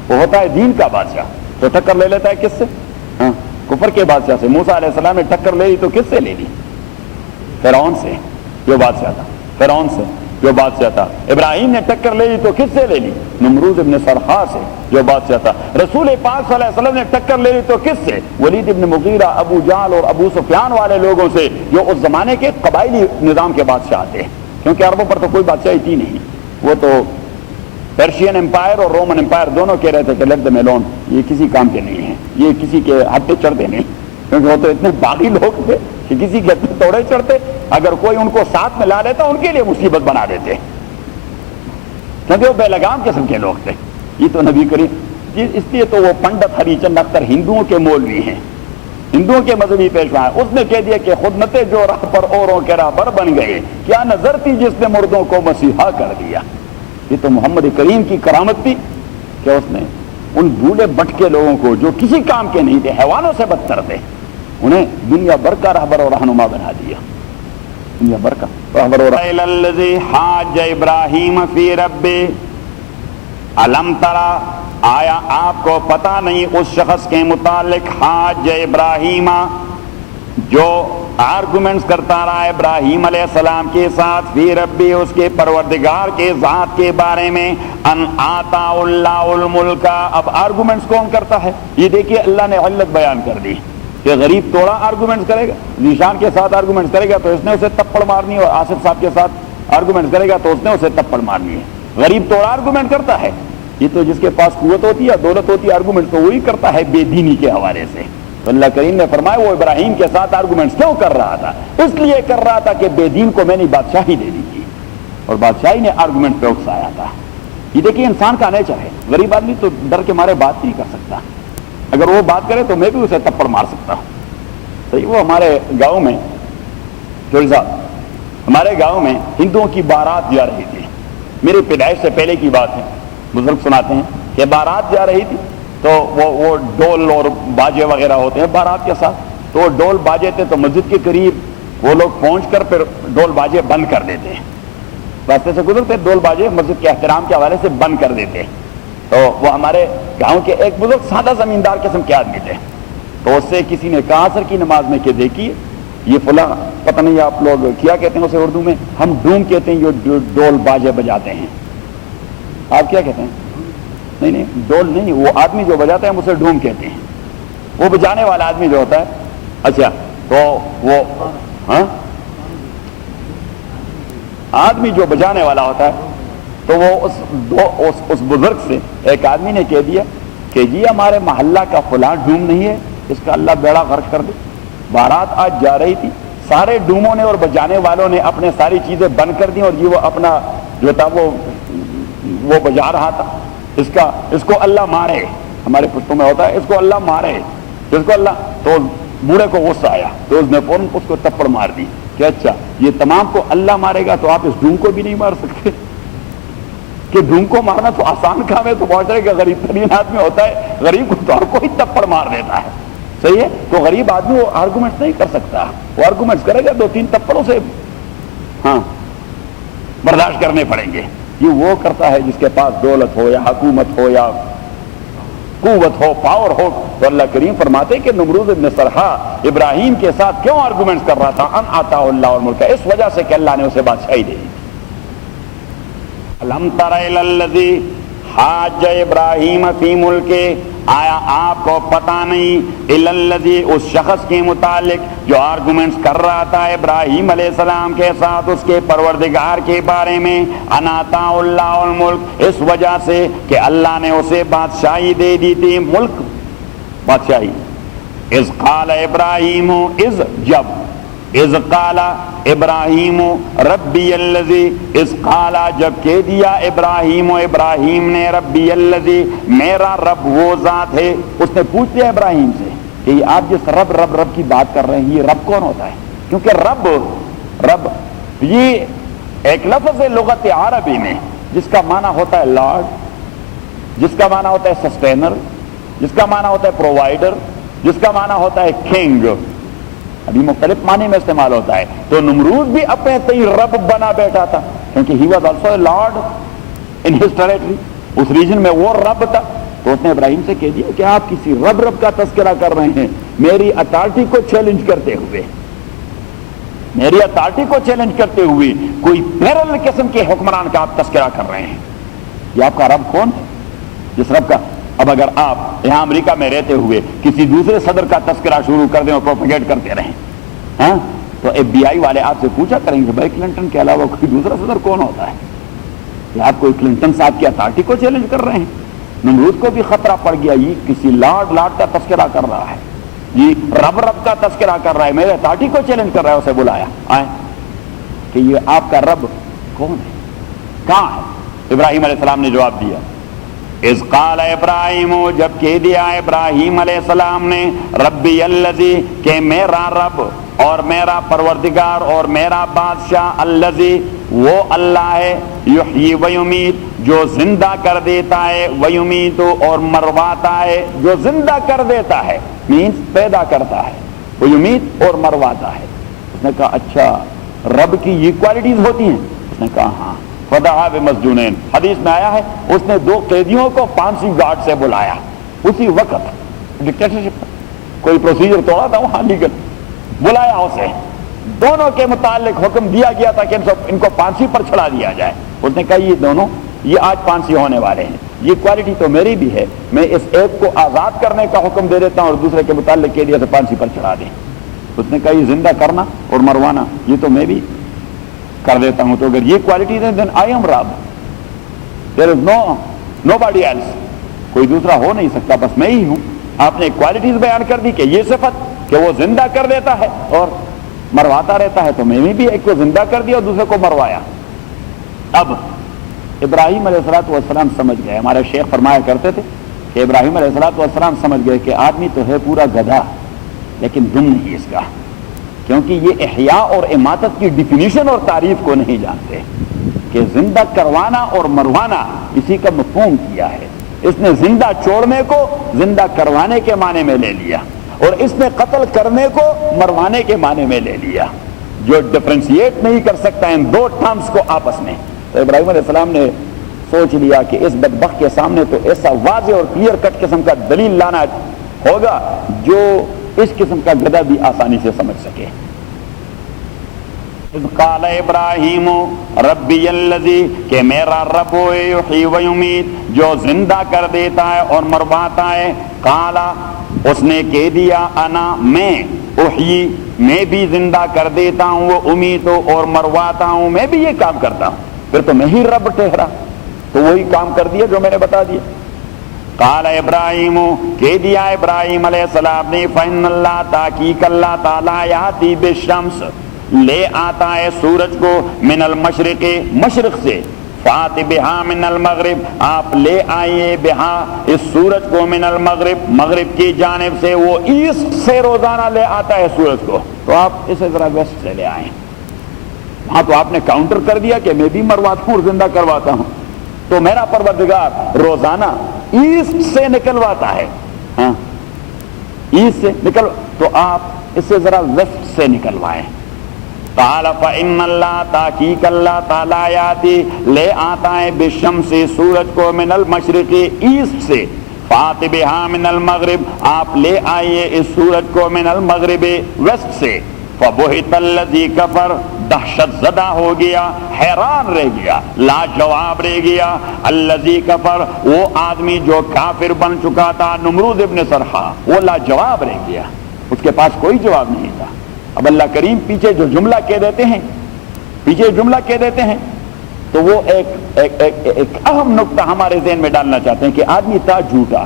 وہ ہوتا ہے دین کا بادشاہ تو ٹکر لے لیتا ہے کس سے کفر کے بادشاہ سے. موسیٰ علیہ السلام نے ٹکر لے لی تو کس سے لے لی فرعون سے جو بادشاہ تھا فرعون سے جو بادشاہ تھا. ابراہیم نے ٹکر لے لی تو کس سے لے لی نمروز ابن سرخا سے جو بادشاہ تھا. رسول پاک صلی اللہ علیہ وسلم نے ٹکر لے لی تو کس سے ولید ابن مغیرہ ابو جہل اور ابو سفیان والے لوگوں سے جو اس زمانے کے قبائلی نظام کے بادشاہ تھے کیونکہ عربوں پر تو کوئی بادشاہی تھی نہیں. وہ تو پرشین امپائر اور رومن امپائر دونوں کہہ رہے تھے کہ لیٹ دیم الون یہ کسی کام کے نہیں ہیں یہ کسی کے ہاتھ پہ چڑھتے نہیں کیونکہ وہ تو اتنے باغی لوگ تھے کہ کسی کے توڑے چڑھتے اگر کوئی ان کو ساتھ میں لا لیتا ان کے لیے مصیبت بنا دیتے کیونکہ وہ بے لگام قسم کے لوگ تھے. یہ تو نبی کریم اس لیے تو وہ پنڈت ہری چند اختر ہندوؤں کے مولوی ہیں ہندوؤں کے مذہبی پیشوا ہیں. اس نے کہہ دیا کہ خود نتے جو راہ پر اوروں کے راہبر بن گئے کیا نظر تھی جس نے مردوں کو مسیحا کر دیا. یہ تو محمد کریم کی کرامت تھی کہ اس نے ان بھولے بٹکے لوگوں کو جو کسی کام کے نہیں تھے حیوانوں سے بدتر تھے انہیں دنیا بھر کا رہبر اور رہنما بنا دیا. دنیا بھر کا رہبر اور الذی حاج ابراہیم فی ربہ الم ترى آیا آپ کو پتہ نہیں اس شخص کے متعلق حاج ابراہیم جو آرگومنٹس کرتا رہا ابراہیم علیہ السلام کے ساتھ فی ربی اس کے پروردگار کے ذات کے بارے میں ان آتا اللہ الملک. اب آرگومنٹس کون کرتا ہے یہ دیکھیے اللہ نے علت بیان کر دی کہ غریب توڑا آرگومنٹس کرے گا ذیشان کے ساتھ آرگومنٹس کرے گا تو اس نے اسے تپڑ مارنی اور آصف صاحب کے ساتھ آرگومنٹس کرے گا تو اس نے اسے تپڑ مارنی ہے. غریب توڑا آرگومنٹ کرتا ہے یہ تو جس کے پاس قوت ہوتی ہے دولت ہوتی ہے آرگومنٹ تو وہی کرتا ہے بے دینی کے حوالے سے. تو اللہ کریم نے فرمایا وہ ابراہیم کے ساتھ آرگومنٹس کیوں کر رہا تھا اس لیے کر رہا تھا کہ بے دین کو میں نے بادشاہی دے دی تھی اور بادشاہی نے آرگومنٹ پہ اکسایا تھا. یہ دیکھیے انسان کا نیچر ہے غریب آدمی تو ڈر کے مارے بات نہیں کر سکتا اگر وہ بات کرے تو میں بھی اسے تپڑ مار سکتا ہوں. صحیح. وہ ہمارے گاؤں میں جوڑی صاحب ہمارے گاؤں میں ہندوؤں کی بارات جا رہی تھی میری پیدائش سے پہلے کی بات ہے بزرگ سناتے ہیں کہ بارات جا رہی تھی تو وہ ڈول اور باجے وغیرہ ہوتے ہیں بارات کے ساتھ تو وہ ڈول باجے تھے تو مسجد کے قریب وہ لوگ پہنچ کر پھر ڈول باجے بند کر دیتے ہیں راستے سے گزرتے ڈول باجے مسجد کے احترام کے حوالے سے بند کر دیتے. تو وہ ہمارے گاؤں کے ایک بزرگ سادہ زمیندار قسم کے آدمی تھے تو اس سے کسی نے کہا عصر کی نماز میں کہ دیکھیے یہ فلاں پتہ نہیں آپ لوگ کیا کہتے ہیں اسے اردو میں ہم ڈوم کہتے ہیں جو ڈول باجے بجاتے ہیں آپ کیا کہتے ہیں نہیں ڈول نہیں وہ آدمی جو بجاتا ہے ہم اسے ڈوم کہتے ہیں وہ بجانے والا آدمی جو ہوتا ہے. اچھا تو وہ آدمی جو بجانے والا ہوتا ہے تو وہ اس بزرگ سے ایک آدمی نے کہہ دیا کہ جی ہمارے محلہ کا فلاں ڈوم نہیں ہے اس کا اللہ بیڑا غرق کر دے. بارات آج جا رہی تھی سارے ڈوموں نے اور بجانے والوں نے اپنے ساری چیزیں بند کر دی اور یہ وہ اپنا جو تھا وہ بجا رہا تھا اس کو اللہ مارے ہمارے پشتوں میں ہوتا ہے اس کو اللہ مارے اس کو اللہ. تو بوڑھے کو غصہ آیا تو اس نے فوراً اس کو تپڑ مار دی کہ اچھا یہ تمام کو اللہ مارے گا تو آپ اس ڈوم کو بھی نہیں مار سکتے کہ ڈوم کو مارنا تو آسان کام ہے تو معاشرے کا غریب ترین آدمی ہوتا ہے غریب کو تو ہر کوئی تپڑ مار دیتا ہے. صحیح ہے. تو غریب آدمی وہ آرگومنٹس نہیں کر سکتا وہ آرگومنٹس کرے گا 2-3 تپڑوں سے برداشت کرنے پڑیں گے. یہ وہ کرتا ہے جس کے پاس دولت ہو یا حکومت ہو یا قوت ہو پاور ہو. تو اللہ کریم فرماتے کہ نمرود ابن سرحا ابراہیم کے ساتھ کیوں آرگومنٹس کر رہا تھا ان آتا اللہ الملک اس وجہ سے کہ اللہ نے اسے بادشاہی دے دی. لم تر الی الذی حاج ابراہیم فی ملکہ، آیا آپ کو پتہ نہیں الی الذی اس شخص کے متعلق جو آرگومنٹس کر رہا تھا ابراہیم علیہ السلام کے ساتھ اس کے پروردگار کے بارے میں، ان آتا اللہ الملک، اس وجہ سے کہ اللہ نے اسے بادشاہی دے دی تھی، ملک بادشاہی. اذ قال ابراہیم، اذ قال ابراہیم ربی الذی، اذ قال جب کہہ دیا ابراہیم نے ربی الذی میرا رب وہ ذات ہے. اس نے پوچھ لیا ابراہیم سے کہ یہ آپ جس رب کی بات کر رہے ہیں یہ رب کون ہوتا ہے؟ کیونکہ رب یہ ایک لفظ ہے لغت عربی میں جس کا معنی ہوتا ہے لارڈ، جس کا معنی ہوتا ہے سسٹینر، جس کا معنی ہوتا ہے پرووائڈر، جس کا معنی ہوتا ہے کنگ. ابھی مختلف معنی میں استعمال ہوتا ہے. تو نمرود بھی اپنے تئیں رب بنا بیٹھا تھا کیونکہ he was also a lord in his territory, اس ریجن میں وہ رب تھا. تو اس نے ابراہیم سے کہہ دیا کہ آپ کسی رب کا تذکرہ کر رہے ہیں میری اتھارٹی کو چیلنج کرتے ہوئے، میری اتھارٹی کو چیلنج کرتے ہوئے کوئی پیرل قسم کے حکمران کا آپ تذکرہ کر رہے ہیں. یہ آپ کا رب کون ہے؟ جس رب کا اب اگر آپ یہاں امریکہ میں رہتے ہوئے کسی دوسرے صدر کا تذکرہ شروع کر دیں اور پروپیگیٹ کرتے رہیں، ہاں تو ایف بی آئی والے آپ سے پوچھا کریں گے بھائی کلنٹن کے علاوہ کوئی دوسرا صدر کون ہوتا ہے؟ کہ آپ کوئی کلنٹن صاحب کی اتھارٹی کو چیلنج کر رہے ہیں. نمرود کو بھی خطرہ پڑ گیا، یہ کسی لارڈ کا تذکرہ کر رہا ہے، یہ رب کا تذکرہ کر رہا ہے، میرے اتھارٹی کو چیلنج کر رہا ہے. اسے بلایا آئے کہ یہ آپ کا رب کون ہے، کہاں ہے؟ ابراہیم علیہ السلام نے جواب دیا اذ قال ابراہیم، جب کہہ دیا ابراہیم علیہ السلام نے ربی الذی کہ میرا رب اور میرا پروردگار اور میرا بادشاہ الذی وہ اللہ ہے، یحیی و یمیت جو زندہ کر دیتا ہے، و یمیت اور مرواتا ہے. جو زندہ کر دیتا ہے مینس پیدا کرتا ہے، و یمیت اور مرواتا ہے. اس نے کہا اچھا رب کی یہ کوالٹیز ہوتی ہیں؟ اس نے کہا ہاں. فدعا بمسجونین، حدیث میں آیا ہے اس نے 2 قیدیوں کو پھانسی گارڈ سے بلایا اسی وقت، ڈکٹیٹرشپ کوئی پروسیجر توڑا تھا وہاں لیگل، بلایا اسے، دونوں کے متعلق حکم دیا گیا تھا کہ ان کو پھانسی پر چڑھا دیا جائے. اس نے کہا یہ دونوں یہ آج پھانسی ہونے والے ہیں، یہ کوالٹی تو میری بھی ہے، میں اس ایک کو آزاد کرنے کا حکم دے دیتا ہوں اور دوسرے کے متعلق کہہ دیا تو پھانسی پر چڑھا دیں. اس نے کہا یہ زندہ کرنا اور مروانا یہ تو میں بھی کر دیتا ہوں. تو اگر یہ کوالٹیز ہیں دین آئی ایم رب، دیر از نو باڈی ایلس، کوئی دوسرا ہو نہیں سکتا، بس میں ہی ہوں. آپ نے کوالٹیز بیان کر دی کہ یہ صفت کہ وہ زندہ کر دیتا ہے اور مرواتا رہتا ہے، تو میں نے بھی ایک کو زندہ کر دیا اور دوسرے کو مروایا. اب ابراہیم علیہ السلام سمجھ گئے، ہمارے شیخ فرمایا کرتے تھے کہ ابراہیم علیہ السلام سمجھ گئے کہ آدمی تو ہے پورا گدھا لیکن دم نہیں اس کا، کیونکہ یہ احیاء اور اماتت کی ڈیفینیشن اور تعریف کو نہیں جانتے کہ زندہ کروانا اور مروانا اسی کا مفہوم کیا ہے. اس نے زندہ چھوڑنے کو زندہ کروانے کے معنی میں لے لیا اور اس نے قتل کرنے کو مروانے کے معنی میں لے لیا، جو ڈفرینشیٹ نہیں کر سکتا ان 2 ٹرمز کو آپس میں. تو ابراہیم علیہ السلام نے سوچ لیا کہ اس بدبخت کے سامنے تو ایسا واضح اور کلیئر کٹ قسم کا دلیل لانا ہوگا جو اس قسم کا گدھا بھی آسانی سے سمجھ سکے. اذ قال ابراہیم ربی الذی کہ میرا رب یحیی و یمیت جو زندہ کر دیتا ہے اور مرواتا ہے. قال اس نے کہہ دیا انا میں، احیی میں بھی زندہ کر دیتا ہوں، وہ امیت اور مرواتا ہوں، میں بھی یہ کام کرتا ہوں. پھر تو میں ہی رب ٹھہرا، تو وہی کام کر دیا جو میں نے بتا دیا. قال ابراہیم کہہ دیا ابراہیم علیہ السلام نے فإن اللہ تحقیق اللہ تعالیٰ یاتی بالشمس لے آتا ہے سورج کو من المشرق مشرق سے، فات بہا من المغرب آپ لے آئیے بہا اس سورج کو من المغرب مغرب کی جانب سے، وہ ایسٹ سے روزانہ لے آتا ہے سورج کو، تو آپ اسے ذرا ویسٹ سے لے آئیں. ہاں تو آپ نے کاؤنٹر کر دیا کہ میں بھی مرواتا ہوں اور زندہ کرواتا ہوں، تو میرا پروردگار روزانہ ایسٹ سے نکلواتا ہے. ہاں ایسٹ سے نکل، تو آپ اسے ذرا ویسٹ سے نکلوائیں. قال فإن اللہ تحقیق اللہ تعالیٰ یاتی لے آتا ہے بالشمس سورج کو من المشرق ایسٹ سے، فات بہا من المغرب آپ لے آئیے اس سورج کو من المغرب ویسٹ سے، فبہت الذی کفر، دہشت زدہ ہو گیا، حیران رہ گیا، لاجواب رہ گیا، الذی کفر، وہ آدمی جو کافر بن چکا تھا، نمرود ابن سرحا، وہ لاجواب رہ گیا، اس کے پاس کوئی جواب نہیں تھا۔ اب اللہ کریم پیچھے جو جملہ کہہ دیتے ہیں تو وہ ایک اہم نقطہ ہمارے ذہن میں ڈالنا چاہتے ہیں کہ آدمی تھا جھوٹا۔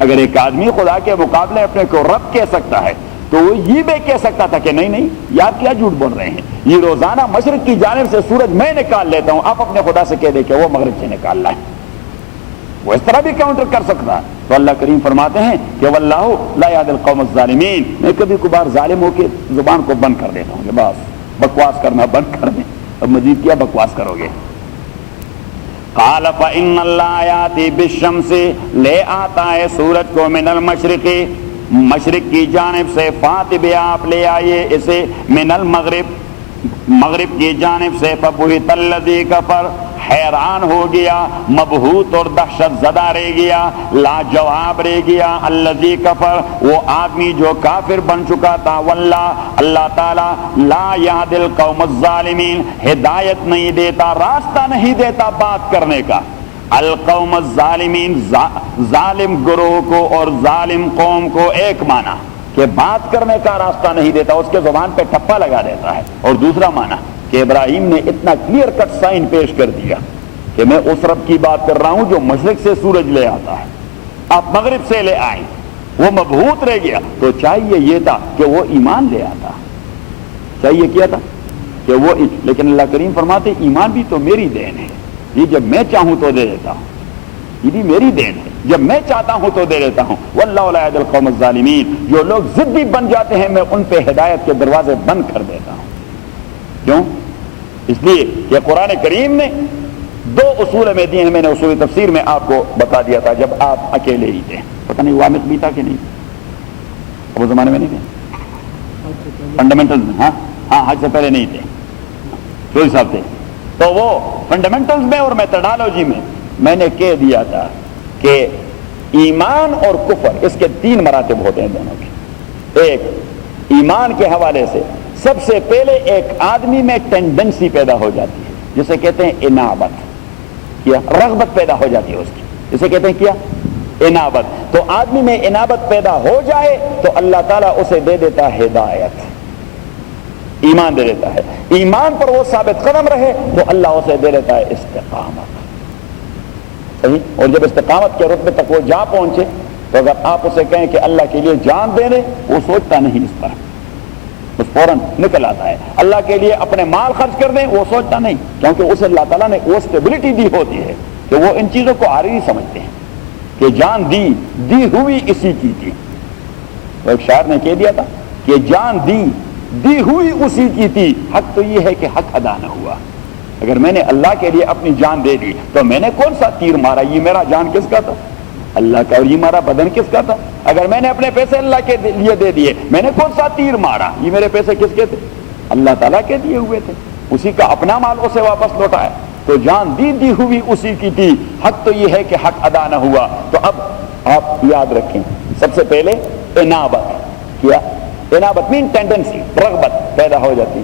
اگر ایک آدمی خدا کے مقابلے اپنے کو رب کہہ سکتا ہے تو وہ یہ بھی کہہ سکتا تھا کہ نہیں یہ آپ کیا جھوٹ بول رہے ہیں، یہ روزانہ مشرق کی جانب سے سورج میں نکال لیتا ہوں، آپ اپنے خدا سے کہہ دیں کہ وہ مغرب سے نکال لائے، وہ اس طرح بھی کاؤنٹر کر سکتا ہے۔ تو اللہ کریم فرماتے ہیں کہ واللہ لا یہدی القوم الظالمین، میں کبھی کبھار ظالم ہو کے زبان کو بند کر دیتا ہوں کہ بس بکواس کرنا بند کر دیں، اب مزید کیا بکواس کرو گے۔ قال فإن اللہ یاتی بالشمس، لے آتا ہے سورج کو من المشرق، مشرق کی جانب سے، فاتب آپ لے آئیے اسے من المغرب، مغرب کی جانب سے، فبہت الذی کفر، حیران ہو گیا، مبہوت اور دہشت زدہ رہ گیا، لاجواب رہ گیا، الذی کفر، وہ آدمی جو کافر بن چکا تھا، واللہ، اللہ تعالی، لا یہدی القوم الظالمین، ہدایت نہیں دیتا، راستہ نہیں دیتا بات کرنے کا، القوم الظالمین، ظالم گروہ کو اور ظالم قوم کو ایک معنی کہ بات کرنے کا راستہ نہیں دیتا، اس کے زبان پہ ٹھپا لگا دیتا ہے، اور دوسرا معنی کہ ابراہیم نے اتنا کلیئر کٹ سائن پیش کر دیا کہ میں اس رب کی بات کر رہا ہوں جو مشرق سے سورج لے آتا ہے، آپ مغرب سے لے آئیں، وہ مبہوت رہ گیا، تو چاہیے یہ تھا کہ وہ ایمان لے آتا، چاہیے کیا تھا کہ وہ، لیکن اللہ کریم فرماتے ایمان بھی تو میری دین ہے، یہ جب میں چاہوں تو دے دیتا ہوں، یہ بھی میری دین ہے، جب میں چاہتا ہوں تو دے دیتا ہوں، واللہ لا یہدی القوم الظالمین، جو لوگ ضدی بن جاتے ہیں میں ان پہ ہدایت کے دروازے بند کر دیتا ہوں۔ کیوں؟ اس لیے کہ قرآن کریم نے دو اصول میں دیے ہیں، میں نے اصول تفسیر میں آپ کو بتا دیا تھا جب آپ اکیلے ہی تھے، پتہ نہیں وامق بھی تھا کہ نہیں، وہ زمانے میں نہیں تھے، فنڈامنٹل، ہاں حج سے پہلے نہیں تھے، چوہدری صاحب تھے، تو وہ فنڈامنٹلز میں اور میتھڈالوجی میں نے کہہ دیا تھا کہ ایمان اور کفر اس کے 3 مراتب ہوتے ہیں دونوں کے۔ ایک ایمان کے حوالے سے سب سے پہلے ایک آدمی میں ٹینڈنسی پیدا ہو جاتی ہے جسے کہتے ہیں انابت، کیا رغبت پیدا ہو جاتی ہے اس کی، جسے کہتے ہیں کیا انابت، تو آدمی میں انابت پیدا ہو جائے تو اللہ تعالیٰ اسے دے دیتا ہے ہدایت، ایمان دے دیتا ہے، ایمان پر وہ ثابت قدم رہے تو اللہ اسے دے دیتا ہے استقامت، صحیح، اور جب استقامت کے رتبے تک وہ جا پہنچے تو اگر آپ اسے کہیں کہ اللہ کے لیے جان دے دے، وہ سوچتا نہیں اس پر، بس فوراً نکل آتا ہے، اللہ کے لیے اپنے مال خرچ کر دیں وہ سوچتا نہیں، کیونکہ اسے اللہ تعالیٰ نے وہ اسٹیبلٹی دی ہوتی ہے کہ وہ ان چیزوں کو عارضی سمجھتے ہیں کہ جان دی ہوئی اسی کی تھی، تو ایک شاعر نے کہہ دیا تھا کہ جان دی ہوئی اسی کی تھی، حق تو یہ ہے کہ حق ادا نہ ہوا، اگر میں نے اللہ کے لیے اپنی جان دے دی تو میں نے کون سا تیر مارا، یہ میرا جان کس کا تھا، اللہ کا، اور یہ ہمارا بدن کس کا تھا، اگر میں نے اپنے پیسے اللہ کے لیے دے دیے میں نے کون سا تیر مارا، یہ میرے پیسے کس کے تھے، اللہ تعالیٰ کے دیے ہوئے تھے، اسی کا اپنا مال اسے واپس لوٹایا، تو جان دی ہوئی اسی کی تھی، حق تو یہ ہے کہ حق ادا نہ ہوا۔ تو اب آپ یاد رکھیں سب سے پہلے انابت، کیا انابت مین ٹینڈنسی، رغبت پیدا ہو جاتی،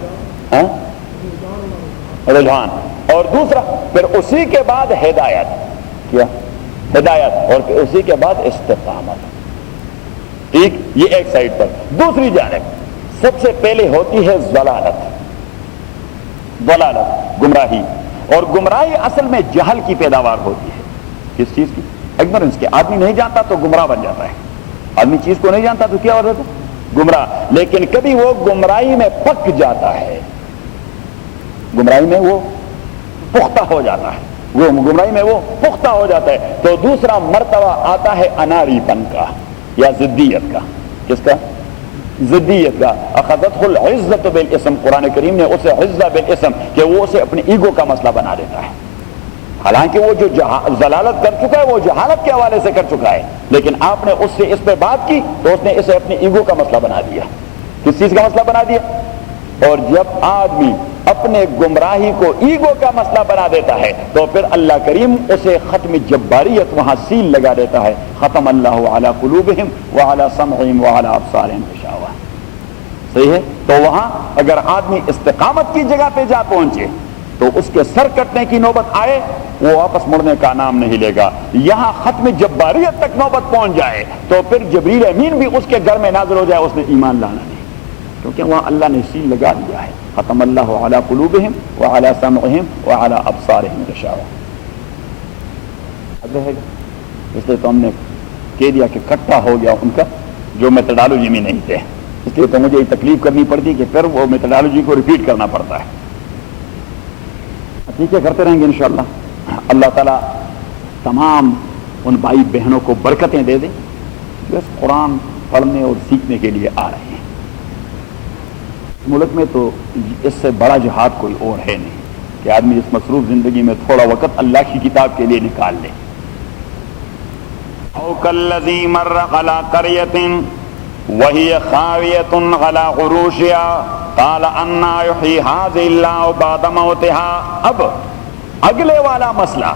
رجحان، اور دوسرا پھر اسی کے بعد ہدایت، کیا ہدایت، اور پھر اسی کے بعد استقامت، ٹھیک، یہ ایک سائڈ پر۔ دوسری جانب سب سے پہلے ہوتی ہے ضلالت، گمراہی، اور گمراہی اصل میں جہل کی پیداوار ہوتی ہے، کس چیز کی، اگنورنس کی، آدمی نہیں جانتا تو گمراہ بن جاتا ہے، آدمی چیز کو نہیں جانتا تو کیا ہو جاتا ہے گمراہ، لیکن کبھی وہ گمراہی میں پک جاتا ہے، گمراہی میں وہ پختہ ہو جاتا ہے، وہ گمراہی میں وہ پختہ ہو جاتا ہے، تو دوسرا مرتبہ آتا ہے اناری پن کا یا ضدیت کا، کس کا، ضدیت کا، اخذتہ العزت بالاسم، قرآن کریم نے اسے عزت بالاسم کہ وہ اسے اپنے ایگو کا مسئلہ بنا دیتا ہے، حالانکہ وہ جو ضلالت کر چکا ہے وہ جہالت کے حوالے سے کر چکا ہے، لیکن آپ نے اس سے اس پہ بات کی تو اس نے اسے اپنی ایگو کا مسئلہ بنا دیا، کس چیز کا مسئلہ بنا دیا، اور جب آدمی اپنے گمراہی کو ایگو کا مسئلہ بنا دیتا ہے تو پھر اللہ کریم اسے ختم جباریت وہاں سیل لگا دیتا ہے، ختم اللہ علی قلوبہم وعلی سمعہم وعلی ابصارہم غشاوہ، صحیح ہے؟ تو وہاں اگر آدمی استقامت کی جگہ پہ جا پہنچے تو اس کے سر کٹنے کی نوبت آئے وہ واپس مڑنے کا نام نہیں لے گا. یہاں ختم جباریت تک نوبت پہنچ جائے تو پھر جبریل امین بھی اس کے گھر میں نازل ہو جائے، اس نے ایمان لانا نہیں، کیونکہ وہاں اللہ نے سیل لگا دیا ہے. ختم اللہ علی قلوبہم وعلی سمعہم وعلی ابصارہم غشاوہ. اس لیے تو ہم نے کہہ دیا کہ کٹا ہو گیا ان کا جو میتھڈالوجی میں نہیں تھے، اس لیے تو مجھے یہ تکلیف کرنی پڑتی کہ پھر وہ میتھڈالوجی کو ریپیٹ کرنا پڑتا ہے. ٹھیک ہے، کرتے رہیں گے انشاءاللہ. اللہ تعالیٰ تمام ان بھائی بہنوں کو برکتیں دے دیں جو اس قرآن پڑھنے اور سیکھنے کے لیے آ رہے ہیں. ملک میں تو اس سے بڑا جہاد کوئی اور ہے نہیں کہ آدمی اس مصروف زندگی میں تھوڑا وقت اللہ کی کتاب کے لیے نکال لے. او کالذی مر علی قریۃ وہی خاویۃ علی عروشها قال انا یحیی هذه اللہ بعد موتها. اب اگلے والا مسئلہ،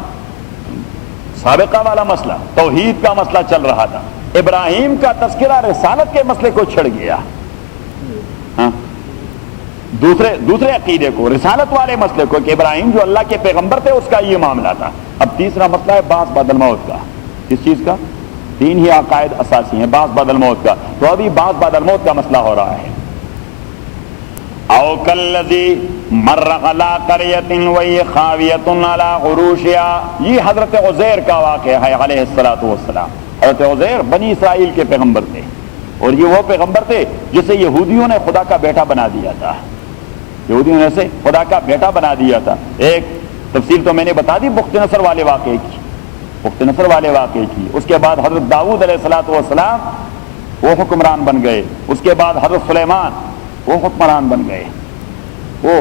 سابقہ والا مسئلہ توحید کا مسئلہ چل رہا تھا، ابراہیم کا تذکرہ رسالت کے مسئلے کو چھڑ گیا. ہاں، دوسرے عقیدے کو، رسالت والے مسئلے کو کہ ابراہیم جو اللہ کے پیغمبر تھے اس کا یہ معاملہ تھا. اب تیسرا مسئلہ ہے بعث بعد الموت کا. کس چیز کا؟ تین ہی عقائد اساسی ہیں، بعث بعد الموت کا. تو ابھی بعث بعد الموت کا مسئلہ ہو رہا ہے. او کالذی مر علی قریۃ وہی خاویۃ علی عروشها، یہ حضرت عزیر کا واقعہ ہے علیہ الصلوۃ والسلام. حضرت عزیر بنی اسرائیل کے پیغمبر تھے اور یہ وہ پیغمبر تھے جسے یہودیوں نے خدا کا بیٹا بنا دیا تھا. یہودیوں نے اسے خدا کا بیٹا بنا دیا تھا. ایک تفصیل تو میں نے بتا دی بخت نصر والے واقعے کی، بخت نصر والے واقعے کی. اس کے بعد حضرت داؤد علیہ الصلوۃ والسلام وہ حکمران بن گئے. اس کے بعد حضرت سلیمان وہ حکمران بن گئے، وہ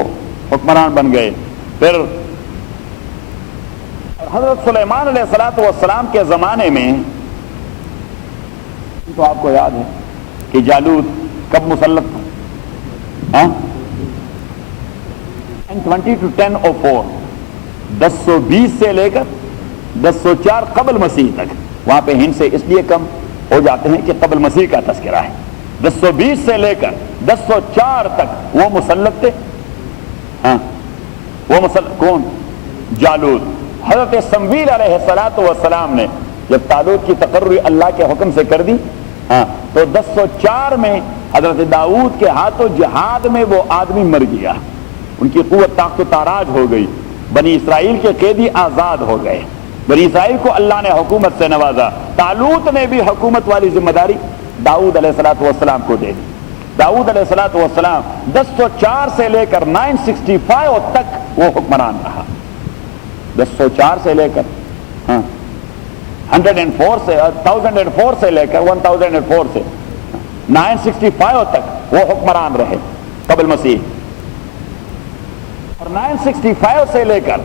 حکمران بن گئے. پھر حضرت سلیمان علیہ الصلوۃ والسلام کے زمانے میں تو آپ کو یاد ہے کہ جالوت کب مسلط تھا؟ 20 to 1004، 1020 سے لے کر 1004 قبل مسیح تک. وہاں پہ ہند سے اس لیے کم ہو جاتے ہیں کہ قبل مسیح کا تذکرہ ہے. 1020 سے لے کر 1004 تک وہ مسلط تھے. ہاں، وہ مسلط کون؟ جالوت. حضرت سمویل علیہ الصلوۃ والسلام نے جب طالوت کی تقرری اللہ کے حکم سے کر دی، ہاں، تو 1004 میں حضرت داؤد کے ہاتھوں جہاد میں وہ آدمی مر گیا. ان کی قوت طاقت و تاراج ہو گئی. بنی اسرائیل کے قیدی آزاد ہو گئے. بنی اسرائیل کو اللہ نے حکومت سے نوازا. طالوت نے بھی حکومت والی ذمہ داری داؤد علیہ الصلوۃ والسلام کو دے دی. داؤد علیہ الصلوۃ والسلام 1004 سے لے کر 965 تک وہ حکمران رہا. 1004 سے لے کر 1004 سے لے کر 1004 سے 965 تک وہ حکمران رہے قبل مسیح. اور 965 سے لے کر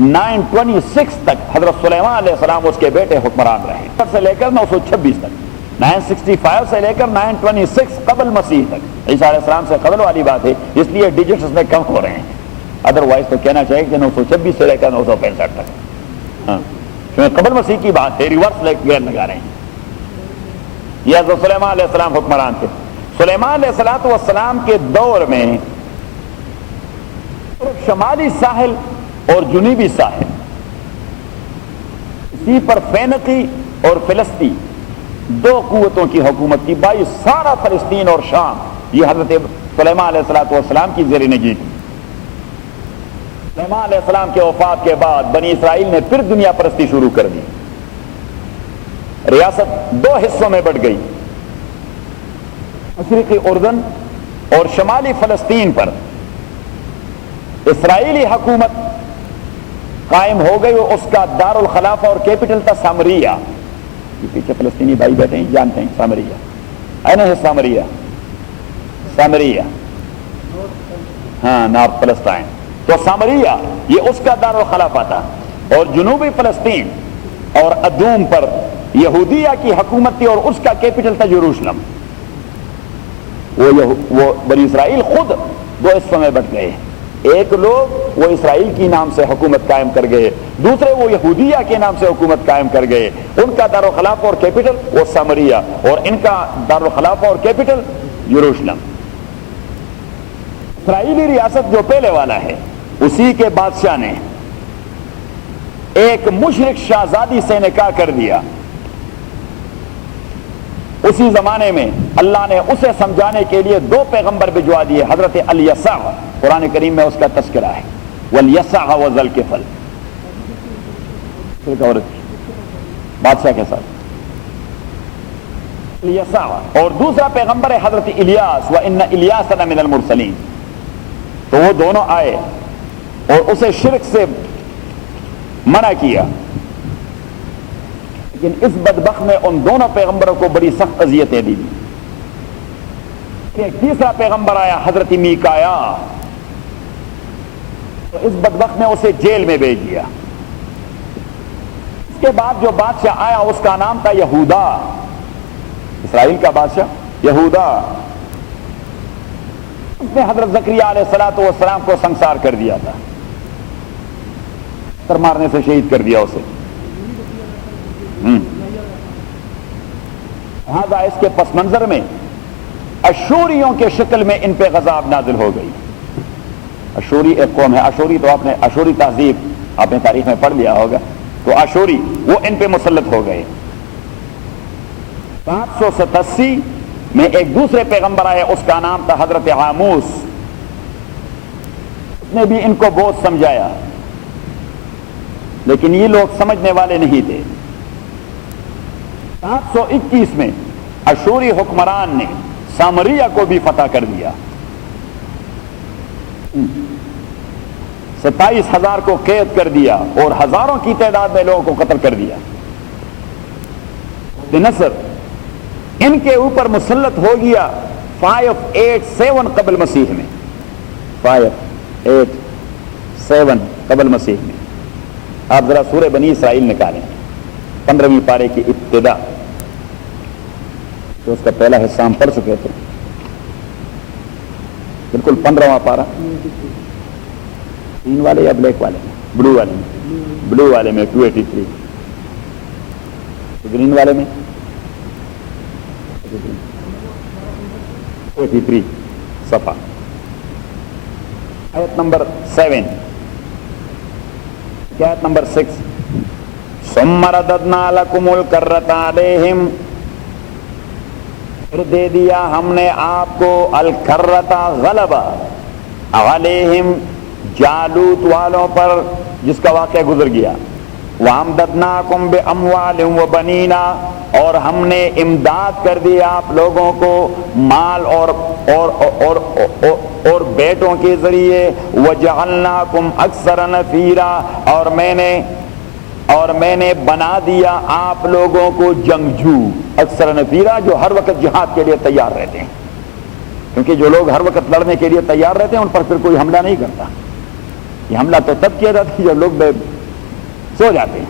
926 تک حضرت سلیمان علیہ السلام اس کے بیٹے حکمران رہے. سے لے کر 926 تک، 965 سے لے کر 926 قبل مسیح تک. عیسیٰ علیہ السلام سے قبل والی بات ہے، اس لیے ڈیجٹس میں کم ہو رہے ہیں. ادروائز تو کہنا چاہیے کہ 926 سے لے کر 965 تک. ہاں، قبل مسیح کی بات ہے، ریورس لگا رہے ہیں. یہ حضرت سلیمان علیہ السلام حکمران تھے. سلیمان علیہ الصلوۃ والسلام کے دور میں شمالی ساحل اور جنوبی ساحل، اسی پر فینقی اور فلسطین دو قوتوں کی حکومت کی. بائی سارا فلسطین اور شام یہ حضرت سلیمان علیہ الصلوۃ والسلام کی زیر نگی تھی. سلیمان علیہ السلام کے وفات کے بعد بنی اسرائیل نے پھر دنیا پرستی شروع کر دی. ریاست دو حصوں میں بٹ گئی. مشرقی اردن اور شمالی فلسطین پر اسرائیلی حکومت قائم ہو گئی. اس کا دارالخلافہ اور کیپٹل تھا سامریہ. یہ پیچھے فلسطینی بھائی بیٹھے ہیں، جانتے ہیں سامریہ ہے نا؟ سامریہ ہاں، نارتھ فلسطین. تو سامریہ یہ اس کا دارالخلافہ تھا. اور جنوبی فلسطین اور ادوم پر یہودیہ کی حکومت تھی اور اس کا کیپٹل تھا یروشلم. وہ بنی اسرائیل خود دو حصوں میں بٹ گئے. ایک لوگ وہ اسرائیل کی نام سے حکومت قائم کر گئے، دوسرے وہ یہودیہ کے نام سے حکومت قائم کر گئے. ان کا دارالخلافہ اور کیپٹل وہ سامریہ اور ان کا دارالخلافہ اور کیپٹل یروشلم. اسرائیلی ریاست جو پہلے والا ہے اسی کے بادشاہ نے ایک مشرک شہزادی سے نکاح کر دیا. اسی زمانے میں اللہ نے اسے سمجھانے کے لیے 2 پیغمبر بھجوا دیے. حضرت الیسع قرآن کریم میں اس کا تذکرہ ہے, والیسع وذا الکفل, ایک عورت بادشاہ کے ساتھ الیسع. اور دوسرا پیغمبر ہے حضرت الیاس, وان الیاس لمن المرسلین. تو وہ دونوں آئے اور اسے شرک سے منع کیا, لیکن اس بدبخت نے ان دونوں پیغمبروں کو بڑی سخت اذیتیں دی. ایک تیسرا پیغمبر آیا حضرت میکایا, تو اس بدبخت نے اسے جیل میں بھیج دیا. اس کے بعد جو بادشاہ آیا اس کا نام تھا یہودا, اسرائیل کا بادشاہ یہودا. اس نے حضرت زکریا علیہ الصلوۃ والسلام کو سنسار کر دیا تھا, پتھر مارنے سے شہید کر دیا اسے. لہذا اس کے پس منظر میں اشوریوں کے شکل میں ان پہ غضب نازل ہو گئی. اشوری ایک قوم ہے, اشوری تو آپ نے اشوری تہذیب آپ نے تاریخ میں پڑھ لیا ہوگا. تو اشوری وہ ان پہ مسلط ہو گئے. 587 میں ایک دوسرے پیغمبر آئے, اس کا نام تھا حضرت عاموس. اس نے بھی ان کو بہت سمجھایا, لیکن یہ لوگ سمجھنے والے نہیں تھے. 721 میں اشوری حکمران نے سامریہ کو بھی فتح کر دیا. 27,000 کو قید کر دیا اور ہزاروں کی تعداد میں لوگوں کو قتل کر دیا. نصر ان کے اوپر مسلط ہو گیا 587 قبل مسیح میں. 587 قبل مسیح میں. آپ ذرا سورہ بنی اسرائیل نکالیں, 15ویں پارے کی ابتدا, تو اس کا پہلا حصہ ہم پڑھ چکے تھے. بالکل 15واں پارا, 3 والے یا بلیک والے میں, بلو والے میں, بلو والے میں 283, گرین والے میں 283 صفحہ, آیت نمبر 7, آیت نمبر 6. ثم رددنا لكم الكرة عليهم, پھر دے دیا ہم نے آپ کو الکرتا غلبہ علیہم جالوت والوں پر, جس کا واقعہ گزر گیا. وَأَمْدَدْنَاكُمْ بِأَمْوَالٍ وَبَنِينَ, اور ہم نے امداد کر دی آپ لوگوں کو مال اور بیٹوں کے ذریعے. وَجَعَلْنَاكُمْ أَكْثَرَ نَفِيرًا, اور میں نے بنا دیا آپ لوگوں کو جنگجو. اکثر نفیرہ, جو ہر وقت جہاد کے لیے تیار رہتے ہیں, کیونکہ جو لوگ ہر وقت لڑنے کے لیے تیار رہتے ہیں ان پر پھر کوئی حملہ نہیں کرتا. یہ حملہ تو تب کیا جاتا ہے جب لوگ سو جاتے ہیں.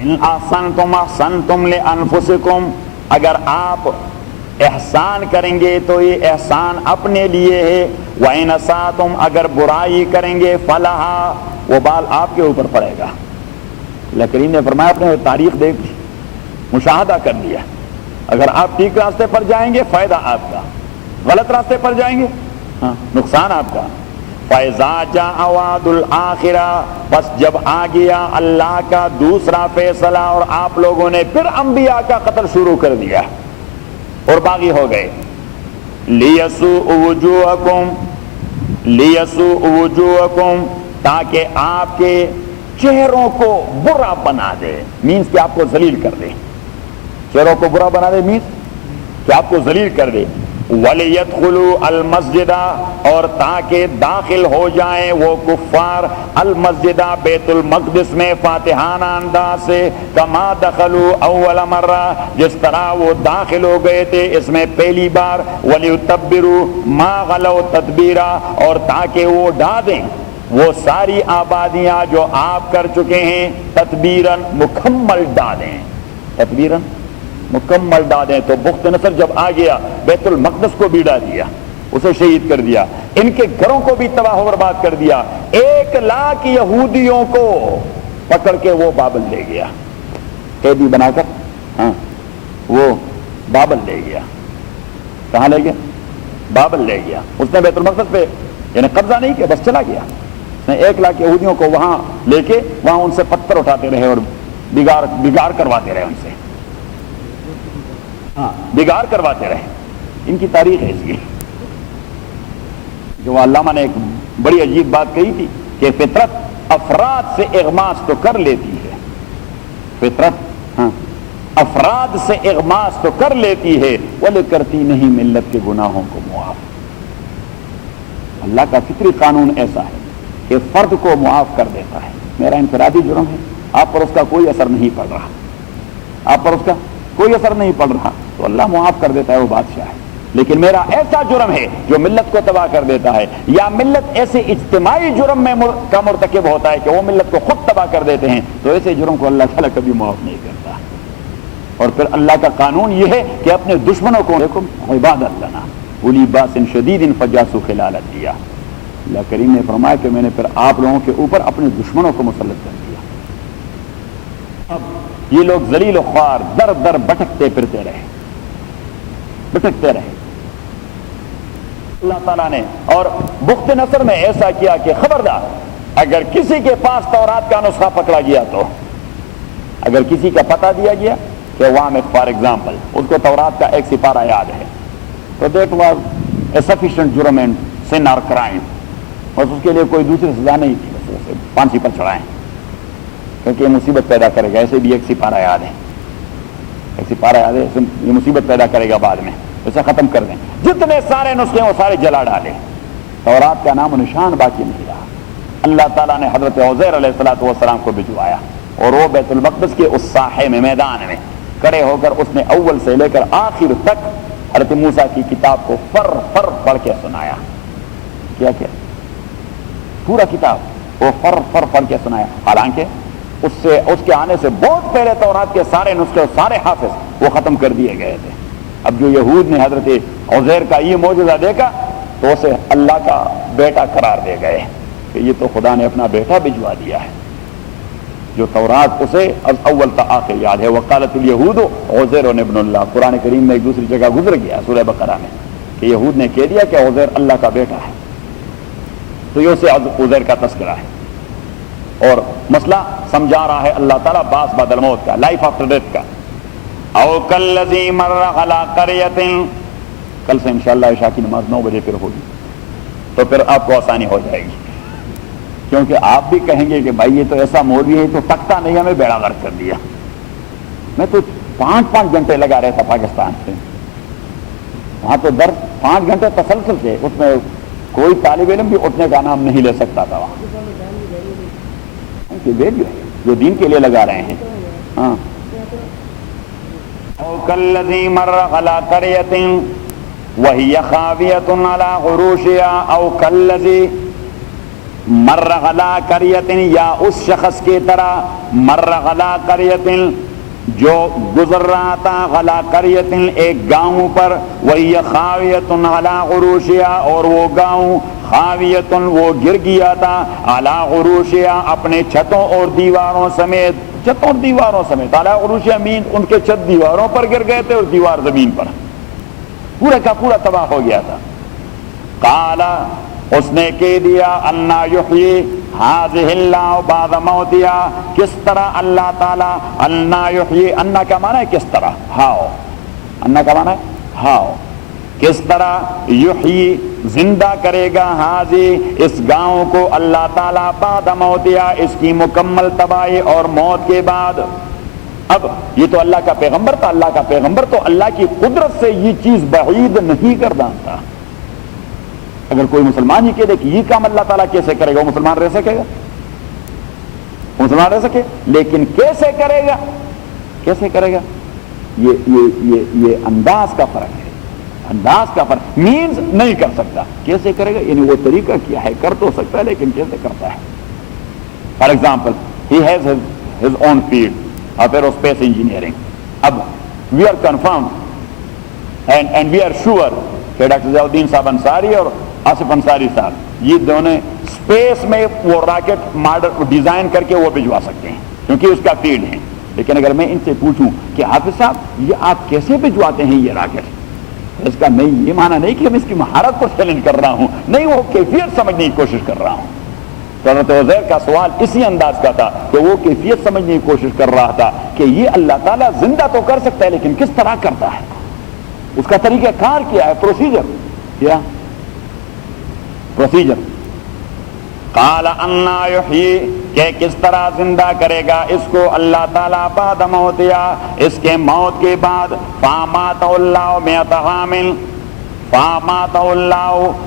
ان احسنتم احسنتم لانفسکم, اگر آپ احسان کریں گے تو یہ احسان اپنے لیے ہے. وَإِنْ أَسَأْتُمْ, اگر برائی کریں گے فَلَهَا, وہ بال آپ کے اوپر پڑے گا. اللہ کریم نے فرمایا, اپنے تاریخ دیکھ لی, مشاہدہ کر لیا. اگر آپ ٹھیک راستے پر جائیں گے فائدہ آپ کا, غلط راستے پر جائیں گے نقصان آپ کا. فَإِذَا جَاءَ وَعْدُ الْآخِرَةِ, بس جب آ گیا اللہ کا دوسرا فیصلہ اور آپ لوگوں نے پھر انبیاء کا قتل شروع کر دیا اور باغی ہو گئے. لِيَسُوءُ وُجُوهَكُمْ, تاکہ آپ کے چہروں کو برا بنا دے, مینس کہ آپ کو ذلیل کر دے. چہروں کو برا بنا دے مینس کہ آپ کو ذلیل کر دے. وَلِيَدْخُلُوا الْمَسْجِدَ, اور تاکہ داخل ہو جائیں وہ کفار المسجد بیت المقدس میں فاتحانہ انداز سے, کما دخلوا اول مرہ, جس طرح وہ داخل ہو گئے تھے اس میں پہلی بار. وَلِيُتَبِّرُوا مَا غَلَوْا تَتْبِيرًا, اور تاکہ وہ ڈھا دیں وہ ساری آبادیاں جو آپ کر چکے ہیں, تدبیراً مکمل ڈالیں, تدبیراً مکمل ڈالیں. تو بخت نصر جب آ گیا بیت المقدس کو بھی ڈال دیا, اسے شہید کر دیا, ان کے گھروں کو بھی تباہ و برباد کر دیا. 1,00,000 یہودیوں کو پکڑ کے وہ بابل لے گیا, قیدی بنا کر, وہ بابل لے گیا. کہاں لے گیا؟ بابل لے گیا، اس نے بیت المقدس پہ یعنی قبضہ نہیں کیا، بس چلا گیا۔ اس نے 1 لاکھ یہودیوں کو وہاں لے کے وہاں ان سے پتھر اٹھاتے رہے اور بگاڑ کرواتے رہے ان سے، ہاں بگاڑ کرواتے رہے۔ ان کی تاریخ ہے اس کی، جو علامہ نے ایک بڑی عجیب بات کہی تھی کہ فطرت افراد سے اغماس تو کر لیتی ہے، فطرت ہاں افراد سے اغماس تو کر لیتی ہے ولی کرتی نہیں ملت کے گناہوں کو معاف۔ اللہ کا فطری قانون ایسا ہے کہ فرد کو معاف کر دیتا ہے۔ میرا انفرادی جرم ہے، آپ پر اس کا کوئی اثر نہیں پڑ رہا، آپ پر اس کا کوئی اثر نہیں پڑ رہا تو اللہ معاف کر دیتا ہے، وہ بادشاہ ہے۔ لیکن میرا ایسا جرم ہے جو ملت کو تباہ کر دیتا ہے، یا ملت ایسے اجتماعی جرم میں کا مرتکب ہوتا ہے کہ وہ ملت کو خود تباہ کر دیتے ہیں، تو ایسے جرم کو اللہ تعالیٰ کبھی معاف نہیں کرتا۔ اور پھر اللہ کا قانون یہ ہے کہ اپنے دشمنوں کو عبادت لنا اولی باس شدید فجاسوا خلال الدیار، اللہ کریم نے فرمایا کہ میں نے پھر آپ لوگوں کے اوپر اپنے دشمنوں کو مسلط کر دیا۔ اب یہ لوگ ذلیل و خوار در در بھٹکتے پھرتے رہے، بھٹکتے رہے۔ اللہ تعالیٰ نے اور بخت نصر میں ایسا کیا کہ خبردار اگر کسی کے پاس تورات کا نسخہ پکڑا گیا، تو اگر کسی کا پتہ دیا گیا کہ وہاں میں فار ایگزامپل اس کو تورات کا ایک سپارہ یاد ہے، تو دیٹ واز اے سفیشینٹ جرم اینڈ سن اور کرائم، بس اس کے لیے کوئی دوسری سزا نہیں تھی، بس اسے پھانسی پر چڑھائیں کیونکہ یہ مصیبت پیدا کرے گا۔ ایسے بھی ایک سپارہ یاد ہے، ایک سپارہ یاد ہے، یہ مصیبت پیدا کرے گا بعد میں، اسے ختم کر دیں۔ جتنے سارے نسخے وہ سارے جلا ڈالے، تورات کا نام و نشان باقی نہیں رہا۔ اللہ تعالیٰ نے حضرت عزیر علیہ السلام کو بھجوایا اور وہ بیت المقدس کے اس ساحے میں، میدان میں کھڑے ہو کر اس نے اول سے لے کر آخر تک حضرت موسیٰ کی کتاب کو فر فر پڑھ کے سنایا۔ کیا کیا پورا کتاب وہ فر فر پڑھ کے سنایا، حالانکہ اس کے آنے سے بہت پہلے تورات کے سارے نسخے اور سارے حافظ وہ ختم کر دیے گئے تھے۔ اب جو یہود نے حضرت عزیر کا یہ معجزہ دیکھا تو اسے اللہ کا بیٹا قرار دے گئے کہ یہ تو خدا نے اپنا بیٹا بھجوا دیا ہے۔ جو تورات اسے از اول تا آخر یاد ہے۔ وقالت الیہود عزیر ابن اللہ، قرآن کریم میں ایک دوسری جگہ گزر گیا سورہ بقرہ میں کہ یہود نے کہہ دیا کہ عزیر اللہ کا بیٹا ہے، تو یہ اسے عزیر کا تذکرہ ہے اور مسئلہ سمجھا رہا ہے اللہ تعالیٰ باس بعد الموت کا، لائف آفٹر ڈیتھ کا۔ او کالذی مر علی قریۃ، کل سے انشاءاللہ عشاء کی نماز 9 بجے پھر ہوگی تو پھر آپ کو آسانی ہو جائے گی، کیونکہ آپ بھی کہیں گے کہ بھائی یہ تو ایسا مولوی ہے تو تکتا نہیں، ہمیں بیڑا غرق کر دیا۔ میں تو 5 گھنٹے لگا رہا تھا پاکستان سے، وہاں تو درس 5 گھنٹے تسلسل سے، اس میں کوئی طالب علم بھی اٹھنے کا نام نہیں لے سکتا تھا وہاں، ویلیو ہے جو دین کے لیے لگا رہے ہیں۔ ہاں او کالذی مر علی قریۃ وہی خاویۃ علی عروشها، او کالذی مر علی قریۃ، یا اس شخص کی طرح مر علی قریۃ جو گزر رہا تھا، علی قریۃ ایک گاؤں پر، وہی خاویۃ علی عروشها، اور وہ گاؤں خاویۃ وہ گر گیا تھا، علی عروشها اپنے چھتوں اور دیواروں سمیت، چھتوں اور دیواروں سمیت، علی عروشها مین ان کے چھت دیواروں پر گر گئے تھے اور دیوار زمین پر، پورا کا پورا تباہ ہو گیا تھا۔ قال اس نے کہہ دیا انا یحیی ھذہ اللہ بعد موتها، کس طرح اللہ تعالی، انا یحیی، انا کا معنی ہے کس طرح، ہاؤ، انا کا معنی ہے ہاؤ، کس طرح یحیی زندہ کرے گا، ھذہ اس گاؤں کو اللہ تعالی بعد موتها اس کی مکمل تباہی اور موت کے بعد۔ اب یہ تو اللہ کا پیغمبر تھا، اللہ کا پیغمبر تو اللہ کی قدرت سے یہ چیز بعید نہیں گردانتا۔ اگر کوئی مسلمان ہی کہہ دے کہ یہ کام اللہ تعالیٰ کیسے کرے گا، وہ مسلمان رہ سکے گا؟ مسلمان رہ سکے؟ لیکن کیسے کرے گا، کیسے کرے گا، یہ انداز کا فرق ہے، انداز کا فرق، مینز نہیں کر سکتا، کیسے کرے گا یعنی وہ طریقہ کیا ہے، کر تو سکتا ہے لیکن کیسے کرتا ہے۔ For example he has his own field of aerospace engineering. اب we are confirm and we are sure کہ ڈاکٹر ضیاء الدین صاحب انصاری اور آصف انصاری صاحب یہ دونوں اسپیس میں وہ راکٹ ماڈل ڈیزائن کر کے وہ بھجوا سکتے ہیں کیونکہ اس کا فیلڈ ہے۔ لیکن اگر میں ان سے پوچھوں کہ حافظ صاحب یہ آپ کیسے بھجواتے ہیں یہ راکٹ، اس کا نہیں، یہ معنی نہیں کہ ہم اس کی مہارت کو چیلنج کر رہا ہوں، نہیں، وہ کیفیت سمجھنے کی کوشش کر رہا ہوں۔ تو حضرت عزیر کا سوال اسی انداز کا تھا کہ وہ کیفیت سمجھنے کی کوشش کر رہا تھا کہ یہ اللہ تعالیٰ زندہ تو کر سکتا ہے لیکن کس طرح کرتا ہے، اس کا طریقہ کار کیا ہے، پروسیجر کیا، پروسیجر۔ قال انا یحیی، کہ کس طرح زندہ کرے گا اس کو اللہ تعالیٰ بعد موتیا، اس کے موت کے بعد، فاماتہ اللہ مئۃ عام، فاماتہ اللہ